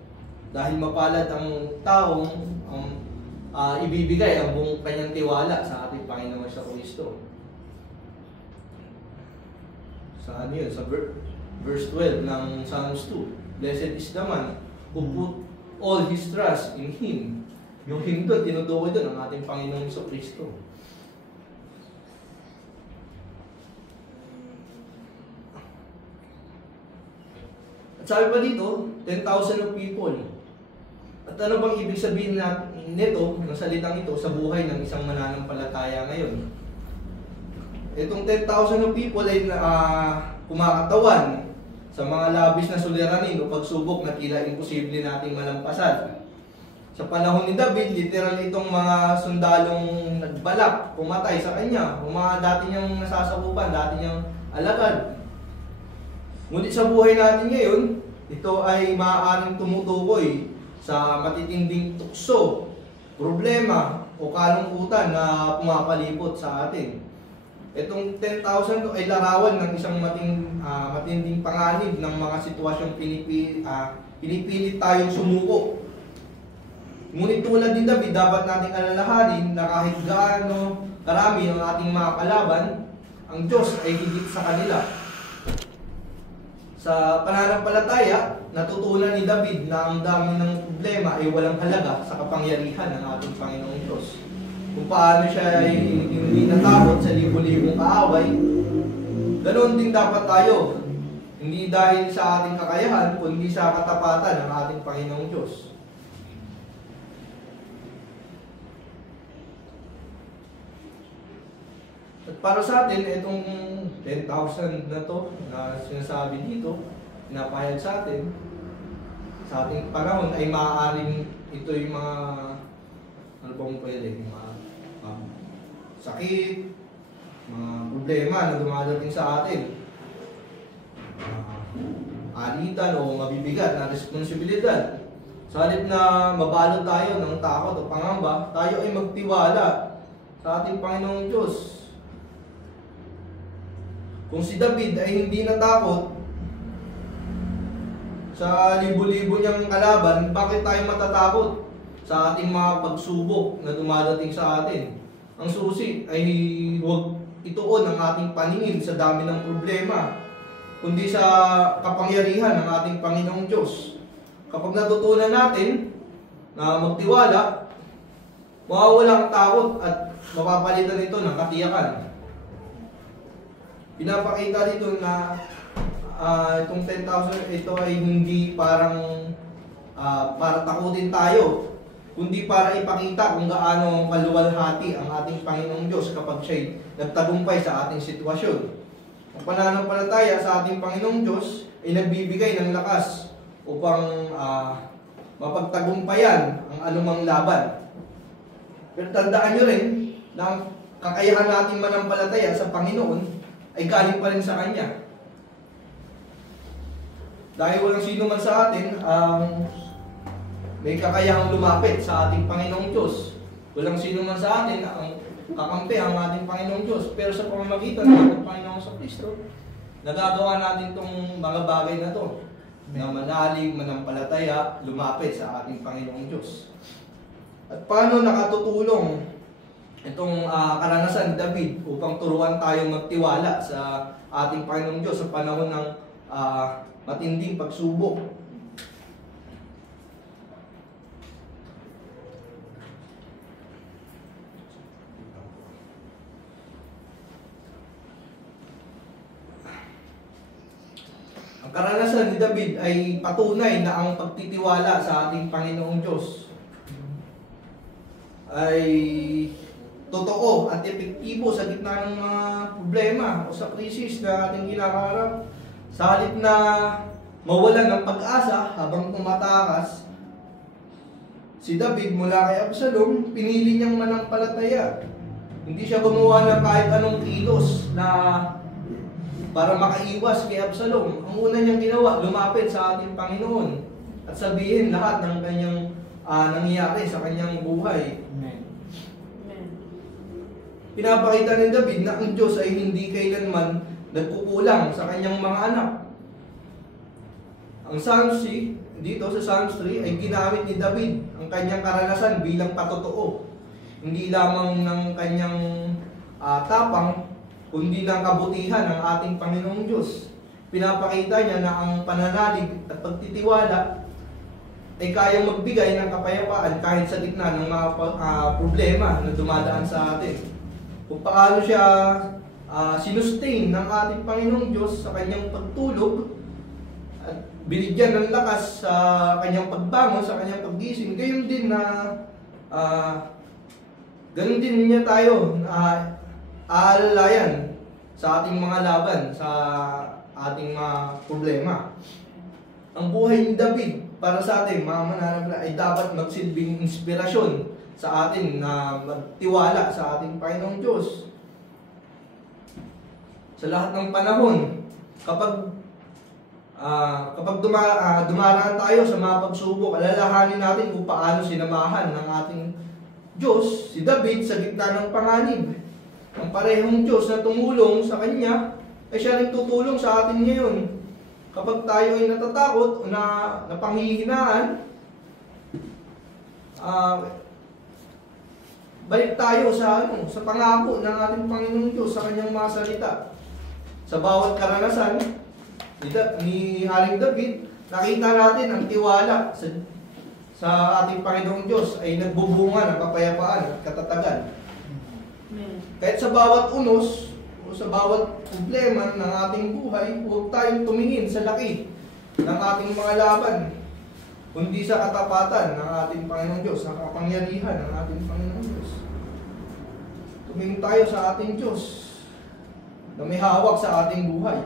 Dahil mapalad ang taong ibibigay ang buong kanyang tiwala sa ating Panginoon sa Kristo. Saan yun? Sa verse 12 ng Psalms 2. Blessed is the man who put all his trust in Him. Yung Him doon, tinutukoy doon ang ating Panginoon sa Kristo. At sabi pa dito, 10,000 of people. At ano bang ibig sabihin nito, ng salitang ito, sa buhay ng isang mananampalataya ngayon? Itong 10,000 of people ay kumakatawan sa mga labis na suliranin o pagsubok na tila imposible nating malampasan. Sa panahon ni David, literal itong mga sundalong nagbalak, pumatay sa kanya, o mga dati niyang nasasakupan, dati niyang alagad. Ngunit sa buhay natin ngayon, ito ay maaaring tumutukoy sa matitinding tukso, problema o kalungkutan na pumapalipot sa atin. Itong 10,000 to ay larawan ng isang matinding panganib ng mga sitwasyong pinipilit tayong sumuko. Ngunit tulad ni David, dapat nating alalahanin na kahit gaano karami ang ating mga kalaban, ang Diyos ay higit sa kanila. Sa pananampalataya, natutunan ni David na ang dami ng problema ay walang halaga sa kapangyarihan ng ating Panginoong Diyos. Kung paano siya ay hindi natakot sa libo-libong kaaway, ganoon din dapat tayo. Hindi dahil sa ating kakayahan, kundi sa katapatan ng ating Panginoong Diyos. At para sa atin, itong 10,000 na to na sinasabi dito, pinapahayag sa ating panahon ay maaaring ito yung mga ano bang pwede, mga sakit, mga problema na dumadating sa atin, alitan o mabibigat na responsibilidad. Sa halip na mabalot tayo ng takot o pangamba, tayo ay magtiwala sa ating Panginoong Diyos. Kung si David ay hindi natakot sa libo-libo niyang kalaban, bakit tayo matatakot sa ating mga pagsubok na dumadating sa atin? Ang susi ay huwag ituon ang ating paningin sa dami ng problema, kundi sa kapangyarihan ng ating Panginoong Diyos. Kapag natutunan natin na magtiwala, mawawala ang takot at mapapalitan ito ng katiyakan. Pinapakita dito na itong 10,000 ito ay hindi parang para takutin tayo, kundi para ipakita kung gaano kaluwalhati ang ating Panginoong Diyos kapag siya'y nagtagumpay sa ating sitwasyon. Ang pananampalataya sa ating Panginoong Diyos ay nagbibigay ng lakas upang mapagtagumpayan ang anumang laban. Pero tandaan nyo rin na ang kakayahan natin manampalataya sa Panginoon ay galing pa rin sa Kanya. Dahil walang sino man sa atin ang may kakayahang lumapit sa ating Panginoong Diyos. Walang sino man sa atin ang kakampi ang ating Panginoong Diyos. Pero sa pamamagitan ng ating Panginoong sa Kristo, nagagawa natin itong mga bagay na to, na manalig, manampalataya, lumapit sa ating Panginoong Diyos. At paano nakatutulong itong karanasan ni David upang turuan tayong magtiwala sa ating Panginoong Diyos sa panahon ng matinding pagsubok? Ang karanasan ni David ay patunay na ang pagtitiwala sa ating Panginoong Diyos ay totoo at epektibo sa gitna ng mga problema o sa krisis na ating kinakaharap. Sa halip na mawalan ng pag-asa habang tumatakas, si David mula kay Absalom, pinili niyang manampalataya. Hindi siya gumawa ng kahit anong kilos na para makaiwas kay Absalom. Ang una niyang ginawa, lumapit sa ating Panginoon at sabihin lahat ng kanyang nangyayari sa kanyang buhay. Pinapakita ni David na ang Diyos ay hindi kailanman nagkukulang sa kanyang mga anak. Ang Psalms 3, dito sa Psalms 3, ay ginamit ni David ang kanyang karanasan bilang patotoo. Hindi lamang ng kanyang tapang, kundi ng kabutihan ng ating Panginoong Diyos. Pinapakita niya na ang pananalig at pagtitiwala ay kayang magbigay ng kapayapaan kahit sa gitna ng mga problema na dumadaan sa atin. Kung paano siya sinustain ng ating Panginoong Diyos sa kanyang pagtulog at binigyan ng lakas sa kanyang pagbangon, sa kanyang paggising. Gayon din niya tayo aalalayan sa ating mga laban, sa ating mga problema. Ang buhay ni David para sa atin, mga mananampalataya, ay dapat magsilbing inspirasyon sa atin na magtiwala sa ating Panginoong Diyos. Sa lahat ng panahon, kapag dumaraan tayo sa mga pagsubok, alalahanin natin kung paano sinamahan ng ating Diyos si David sa gitna ng panganib. Ang parehong Diyos na tumulong sa kanya ay siya rin tutulong sa atin ngayon. Kapag tayo ay natatakot o napanghihinaan, balik tayo sa pangako ng ating Panginoong Diyos sa kanyang mga salita. Sa bawat karanasan ni Haring David, nakita natin ang tiwala sa ating Panginoong Diyos ay nagbubunga ng kapayapaan at katatagan. Kahit sa bawat unos o o sa bawat problema ng ating buhay, huwag tayong tumingin sa laki ng ating mga laban, kundi sa katapatan ng ating Panginoong Diyos, sa kapangyarihan ng ating Panginoong Diyos. Tumingin tayo sa ating Diyos na may hawak sa ating buhay.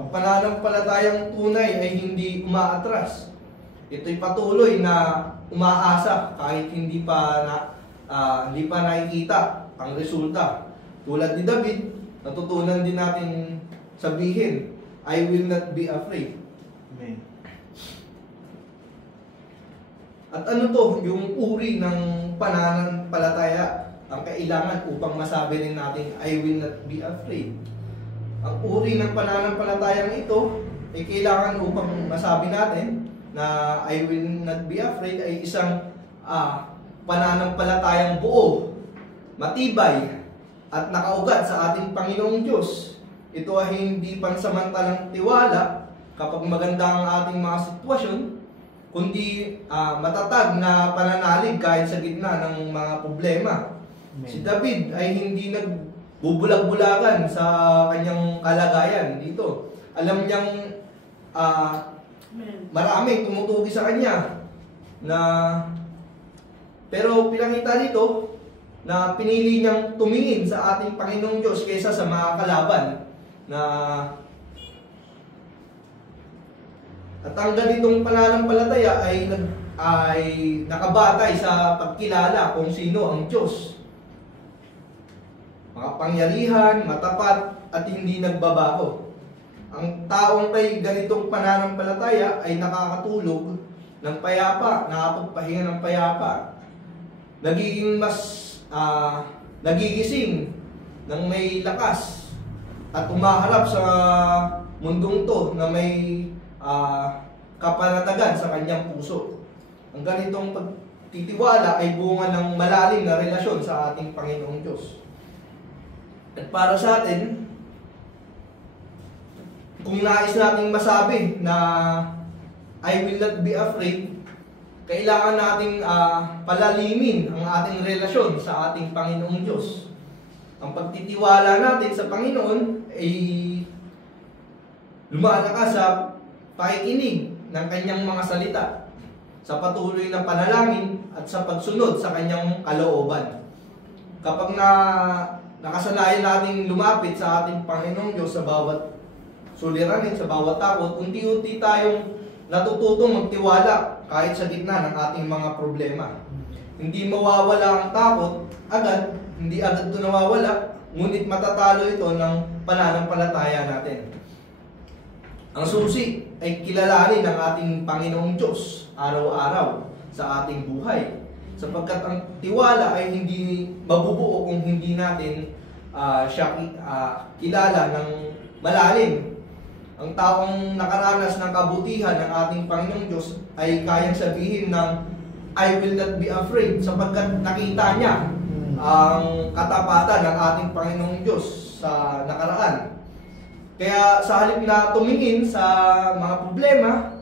Ang pananampalatayang tunay ay hindi umaatras. Ito'y patuloy na umaasa kahit hindi pa nakikita ang resulta. Tulad ni David, natutunan din natin sabihin, I will not be afraid. Amen. At ano to, yung uri ng pananampalataya ang kailangan upang masabi rin natin, I will not be afraid. Ang uri ng pananampalatayang ito ay kailangan upang masabi natin na I will not be afraid ay isang pananampalatayang buo, matibay, at nakaugat sa ating Panginoong Diyos. Ito ay hindi pansamantalang tiwala kapag maganda ang ating mga sitwasyon, kundi matatag na pananalig kahit sa gitna ng mga problema. Amen. Si David ay hindi nagbubulag-bulagan sa kanyang kalagayan dito. Alam niyang maraming tumutugi sa kanya pero pinakita dito na pinili niyang tumingin sa ating Panginoong Diyos kaysa sa mga kalaban at ang ganitong pananampalataya ay nakabatay sa pagkilala kung sino ang Diyos. Makapangyarihan, matapat, at hindi nagbabago. Ang taong may ganitong pananampalataya ay nakakatulog ng payapa, nakapagpahinga ng payapa. Nagiging nagigising ng may lakas at umaharap sa mundong to na may kapanatagan sa kanyang puso. Ang ganitong pagtitiwala ay bunga ng malalim na relasyon sa ating Panginoong Diyos. At para sa atin, kung nais nating masabi na I will not be afraid, kailangan nating palalimin ang ating relasyon sa ating Panginoong Diyos. Ang pagtitiwala natin sa Panginoon ay lumalakas sa pakikinig ng kanyang mga salita, sa patuloy na panalangin at sa pagsunod sa kanyang kalooban. Kapag nakasanayan nating lumapit sa ating Panginoong Diyos sa bawat suliranin, sa bawat takot, unti-unti tayong natututong magtiwala kahit sa gitna ng ating mga problema. Hindi mawawala ang takot agad, hindi agad ito nawawala, ngunit matatalo ito ng pananampalataya natin. Ang susi ay kilalanin ng ating Panginoong Diyos araw-araw sa ating buhay, sapagkat ang tiwala ay hindi mabubuo kung hindi natin siya kilala ng malalim. Ang taong nakaranas ng kabutihan ng ating Panginoong Diyos ay kayang sabihin ng I will not be afraid, sapagkat nakita niya ang katapatan ng ating Panginoong Diyos sa nakaraan. Kaya sa halip na tumingin sa mga problema,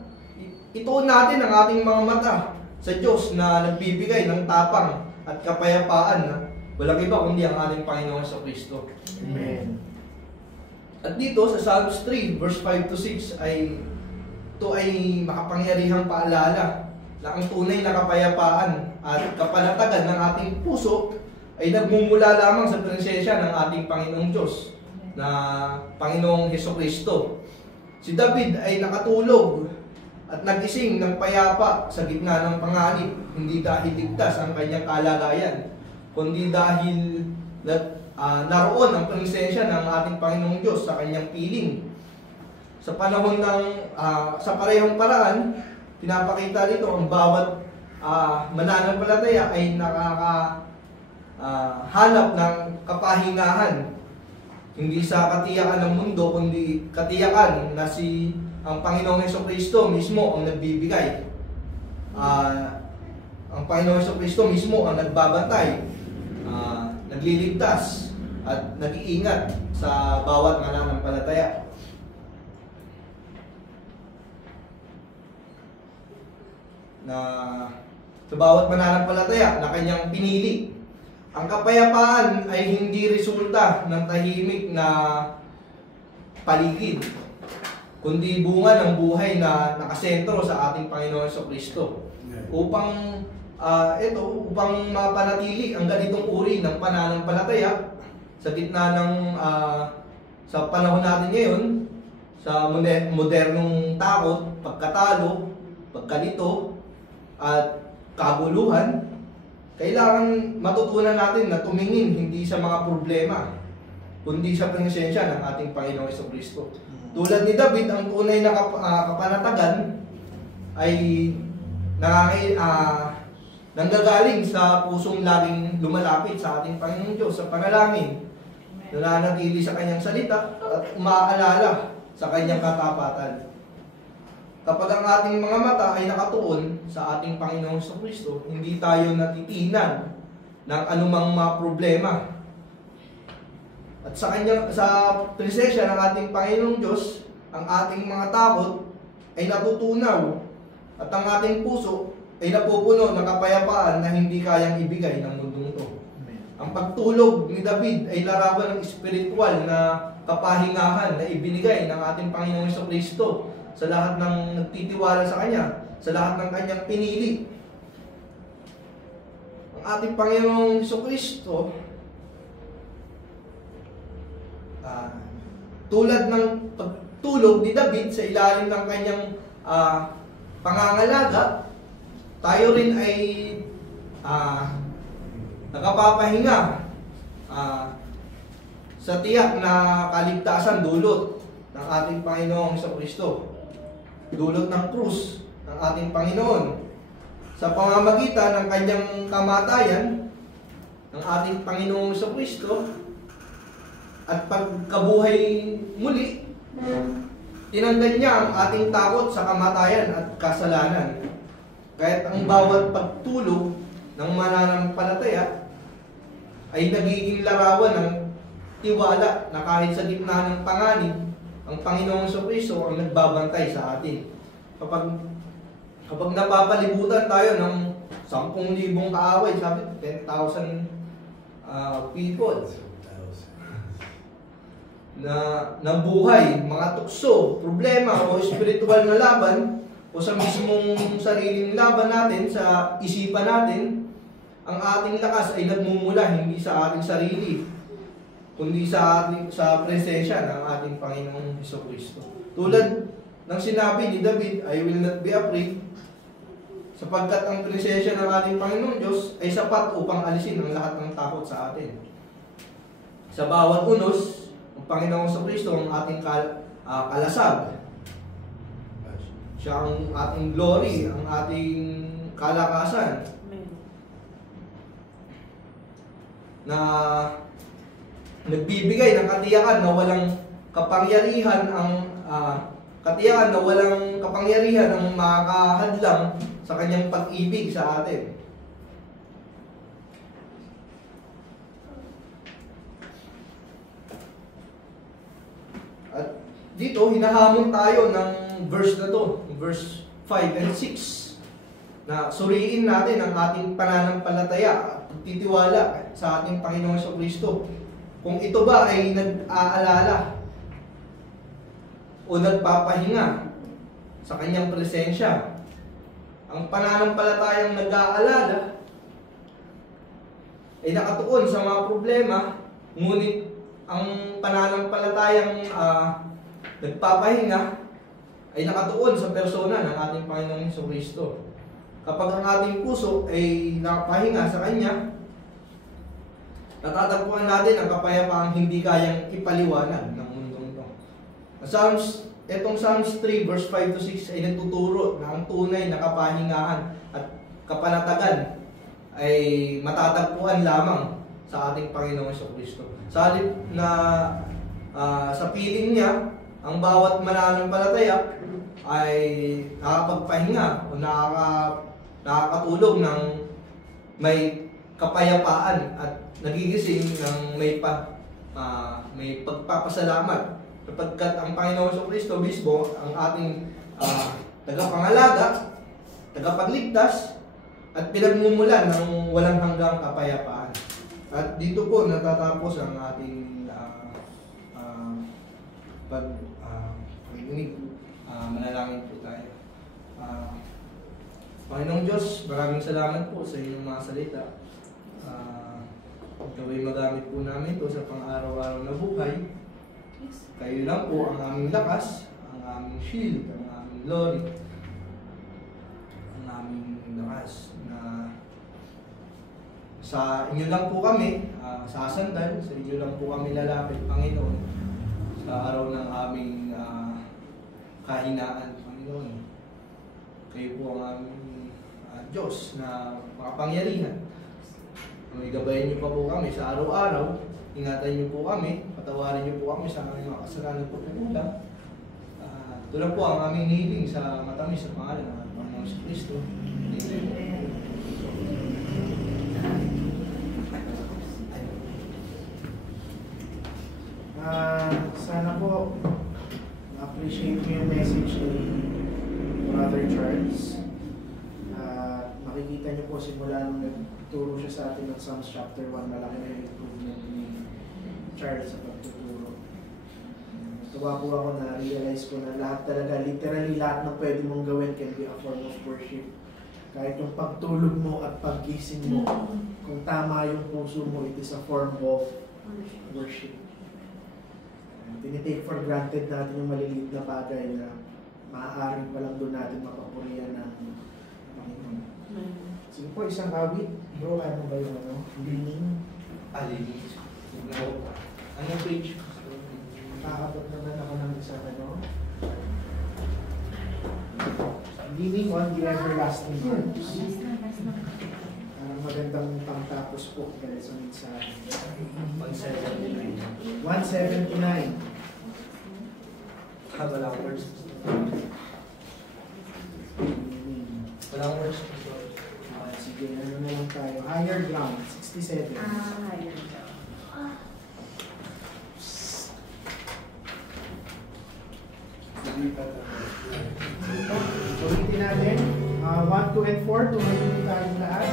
ituon natin ang ating mga mata sa Diyos na nagbibigay ng tapang at kapayapaan na walang iba kundi ang ating Panginoong Jesucristo. Amen. At dito sa Psalms 3 verse 5 to 6 ito ay makapangyarihang paalala na ang tunay na kapayapaan at kapanatagan ng ating puso ay nagmumula lamang sa presensya ng ating Panginoong Diyos na Panginoong Jesucristo. Si David ay nakatulog at nagising ng payapa sa gitna ng panganib, hindi dahil ligtas ang kanyang kalagayan, kundi dahil naroon ang presensya ng ating Panginoong Diyos sa kanyang piling. Sa panahon sa parehong paraan, pinapakita dito ang bawat mananampalataya ay hanap ng kapahingahan. Hindi sa katiyakan ng mundo, kundi katiyakan na ang Panginoong Jesucristo mismo ang nagbibigay. Ang Panginoong Jesucristo mismo ang nagbabantay, nagliligtas, at nag-iingat sa bawat mananampalataya. Sa bawat mananampalataya na kanyang pinili, Ang kapayapaan ay hindi resulta ng tahimik na paligid, kundi bunga ng buhay na nakasentro sa ating Panginoon Jesucristo. Upang upang mapanatili ang ganitong uri ng pananampalataya sa gitna ng sa panahon natin ngayon, sa modernong takot, pagkatalo, pagkalito, at kaguluhan, kailangan matutunan natin na tumingin hindi sa mga problema, kundi sa presensya ng ating Panginoong Jesucristo. Tulad ni David, ang tunay na kapanatagan ay nanggagaling sa pusong laging lumalapit sa ating Panginoong Diyos sa panalangin, nananatili sa kanyang salita at umaalala sa kanyang katapatan. Kapag ang ating mga mata ay nakatuon sa ating Panginoong Jesucristo, hindi tayo natitinan ng anumang mga problema. At sa presensya ng ating Panginoong Diyos, ang ating mga takot ay natutunaw at ang ating puso ay napupuno ng kapayapaan na hindi kayang ibigay ng mundong ito. Ang pagtulog ni David ay larawan ng espiritual na kapahingahan na ibinigay ng ating Panginoong Jesucristo sa lahat ng nagtitiwala sa Kanya, sa lahat ng Kanyang pinili. Ang ating Panginoong Jesucristo, tulad ng pagtulog ni David sa ilalim ng Kanyang pangangalaga, tayo rin ay nakapapahinga sa tiyak na kaligtasan dulot ng ating Panginoong Jesucristo. Dulot ng krus ng ating Panginoon. Sa pamamagitan ng kanyang kamatayan, ng ating Panginoong Jesucristo, at pagkabuhay muli, tinanggal niya ang ating takot sa kamatayan at kasalanan. Kahit ang bawat pagtulog ng mananampalataya ay nagiging larawan ng tiwala na kahit sa gitna ng panganib, ang Panginoong Jesucristo ang nagbabantay sa atin. Kapag napapalibutan tayo ng 10,000 kaaway, sabi 10,000 people na buhay, mga tukso, problema o espiritual na laban o sa mismong sariling laban natin, sa isipan natin, ang ating lakas ay nagmumula hindi sa ating sarili, kundi sa presensya ng ating Panginoong Jesucristo. Tulad ng sinabi ni David, I will not be afraid, sapagkat ang presensya ng ating Panginoong Diyos ay sapat upang alisin ang lahat ng takot sa atin. Sa bawat unos, ang Panginoong Jesucristo ang ating kalasag. Siya ang ating glory, ang ating kalakasan. Na nagbibigay ng katiyakan na walang kapangyarihan ang makakahadlang sa kanyang pag-ibig sa atin. At dito, hinahamon tayo ng verse na to, verse 5 and 6, na suriin natin ang ating pananampalataya at pagtitiwala sa ating Panginoong Jesucristo. Kung ito ba ay nag-aalala o nagpapahinga sa kanyang presensya. Ang pananampalatayang nag-aalala ay nakatuon sa mga problema, ngunit ang pananampalatayang nagpapahinga ay nakatuon sa persona ng ating Panginoong Jesucristo. Kapag ang ating puso ay nakapahinga sa Kanya, natatagpuan natin ang kapayapaang hindi kayang ipaliwanag ng mundong ito. Itong Psalms 3 verse 5 to 6 ay nagtuturo na ang tunay na kapahingahan at kapanatagan ay matatagpuan lamang sa ating Panginoong Jesucristo. Sa halip na sa piling niya, ang bawat mananampalataya ay nakakapagpahinga o nakakatulog ng may kapayapaan at nagigising ng may pagpapasalamat, sapagkat ang Panginoong Jesucristo mismo ang ating tagapangalaga, tagapagligtas, at pinagmumulan ng walang hanggang kapayapaan. At dito po natatapos ang ating pakikinig. Manalangin po tayo. Panginoong Diyos, maraming salamat po sa inyong mga salita. Gawin magamit po namin ito sa pang-araw-araw na buhay. Kayo lang po ang aming lakas, ang aming shield, ang aming glory, ang aming lakas na sa inyo lang po kami sasandal, sa inyo lang po kami lalapit, Panginoon, sa araw ng aming kahinaan, Panginoon. Kayo po ang aming Diyos na makapangyarihan. Gabayan niyo pa po kami sa araw-araw, ingatan niyo po kami, patawarin niyo po kami sa aming mga kasalanan po kulang. Ito lang po ang aming hiling sa matamis sa pangalan ng Panginoon si Kristo. Amen. Sana po ma-appreciate mo yung message ni Brother Charles. Makikita niyo po simula nung nagturo siya sa atin ng Psalms chapter 1, malaki na yung improvement ni Charles sa pagtuturo. Tuwa po ako na realize ko na lahat talaga, literally lahat ng pwede mong gawin can be a form of worship. Kahit yung pagtulog mo at paggising mo, kung tama yung puso mo, it is a form of worship. Tinitake for granted natin yung maliliit na bagay na maaaring palang doon natin mapapurihan ng Panginoon. Sige po, isang awit. Bro, ano ba yung ano? Leaning? Alinis. Anong page? Nakakabot naman ako ng isang ano. Leaning on the everlasting arms. Magandang pangtapos po dahil sa mensahe. 179. Walang words. Walang words. Sige, ano na lang tayo. Higher ground, 67. Higher ground. Ulitin natin. 1, 2, and 4. Tumayin tayong lahat.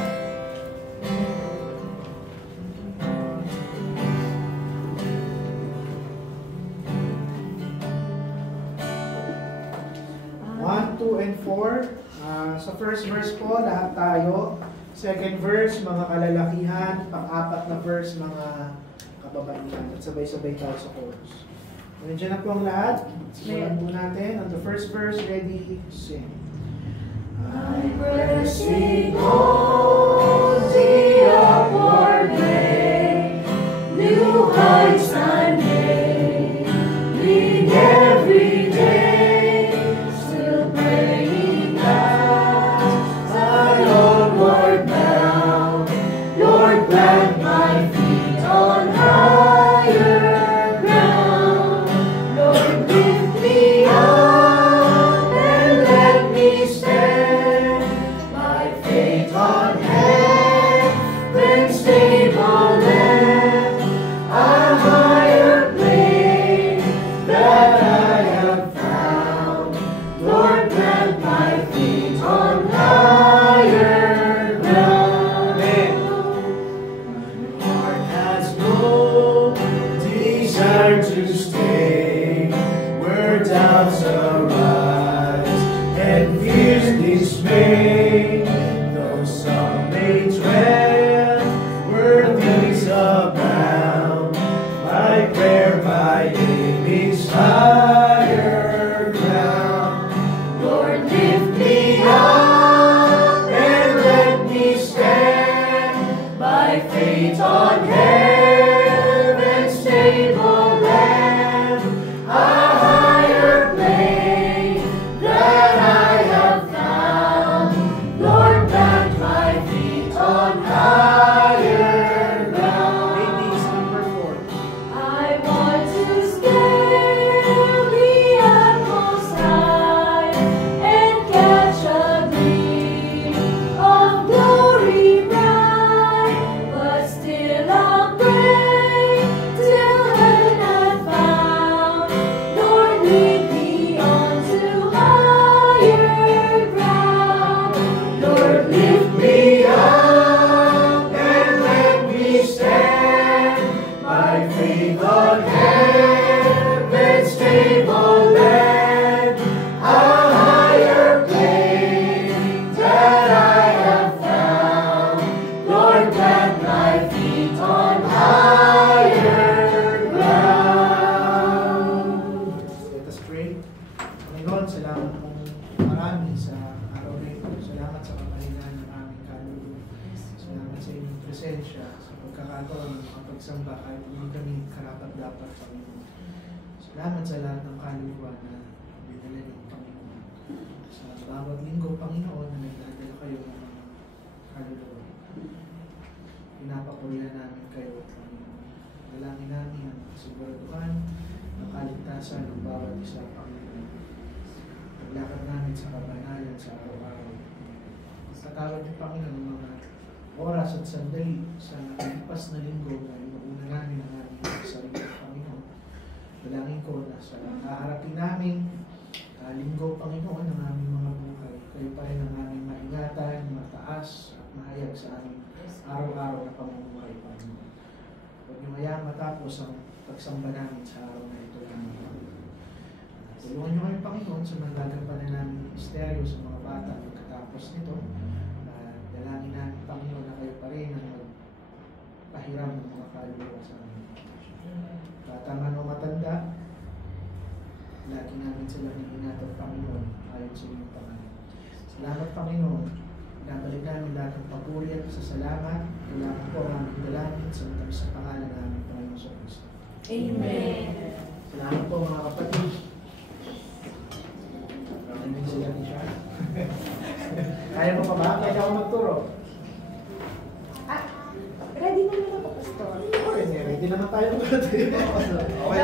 And 4. Sa first verse po, lahat tayo. Second verse, mga kalalakihan. Pang-apat na verse, mga kababaihan. At sabay-sabay tayo sa chorus. Nandiyan na po ang lahat. Simulan po natin. On the first verse, ready, sing. I pressing on the upward way, new heights I gain, lead every day, still praying that I onward bound. Lord, plant my feet on higher ground. Lord, lift me up and let me stand. Faith on heaven's pagkakataon ng makapagsamba kahit hindi kami karapat-dapat, Panginoon. Salamat sa lahat ng kaluluwa na dinala niyo, Panginoon. Sa bawat linggo, Panginoon, na nagdadala kayo ng mga kaluluwa. Pinapapurihan namin kayo, Panginoon. Dalangin namin ang siguraduhan ng kaligtasan ng bawat isa, Panginoon. Paglakad namin sa kabanalan sa araw-araw. Patawad niyo, Panginoon, ng mga oras at sandali sa nakalipas na linggo na inuuna namin ang aming sarili, Panginoon. Dalangin ko na sa haharapin namin linggo, Panginoon, ng aming mga buhay. Kayo pa rin ang aming maingatan, mataas at mahayag sa aming araw-araw na pamumuhay, Panginoon. Huwag niyo hayaan matapos ang pagsamba namin sa araw na ito lang. Tulungan niyo kayo, Panginoon, sa magagampanan namin misteryo sa mga bata pagkatapos nito. Dalangin namin, Panginoon, na kayo pa rin ang magpahiram ng mga kaluluwa sa amin. Bata man o matanda, lagi namin silang iingatan, Panginoon, ayon sa iyong pangalan. Salamat, Panginoon. Nabalik namin lahat ng papuri at pasasalamat. Kailangan po ang aming dalangin sa matamis sa pangalan namin, Panginoon sa Kristo. Amen. Salamat po, mga kapatid. Maraming sila ni siya. Kaya mo pa ba? Kaya ako magturo. Ready na naman ako, Pastor. Ready naman tayo. Okay.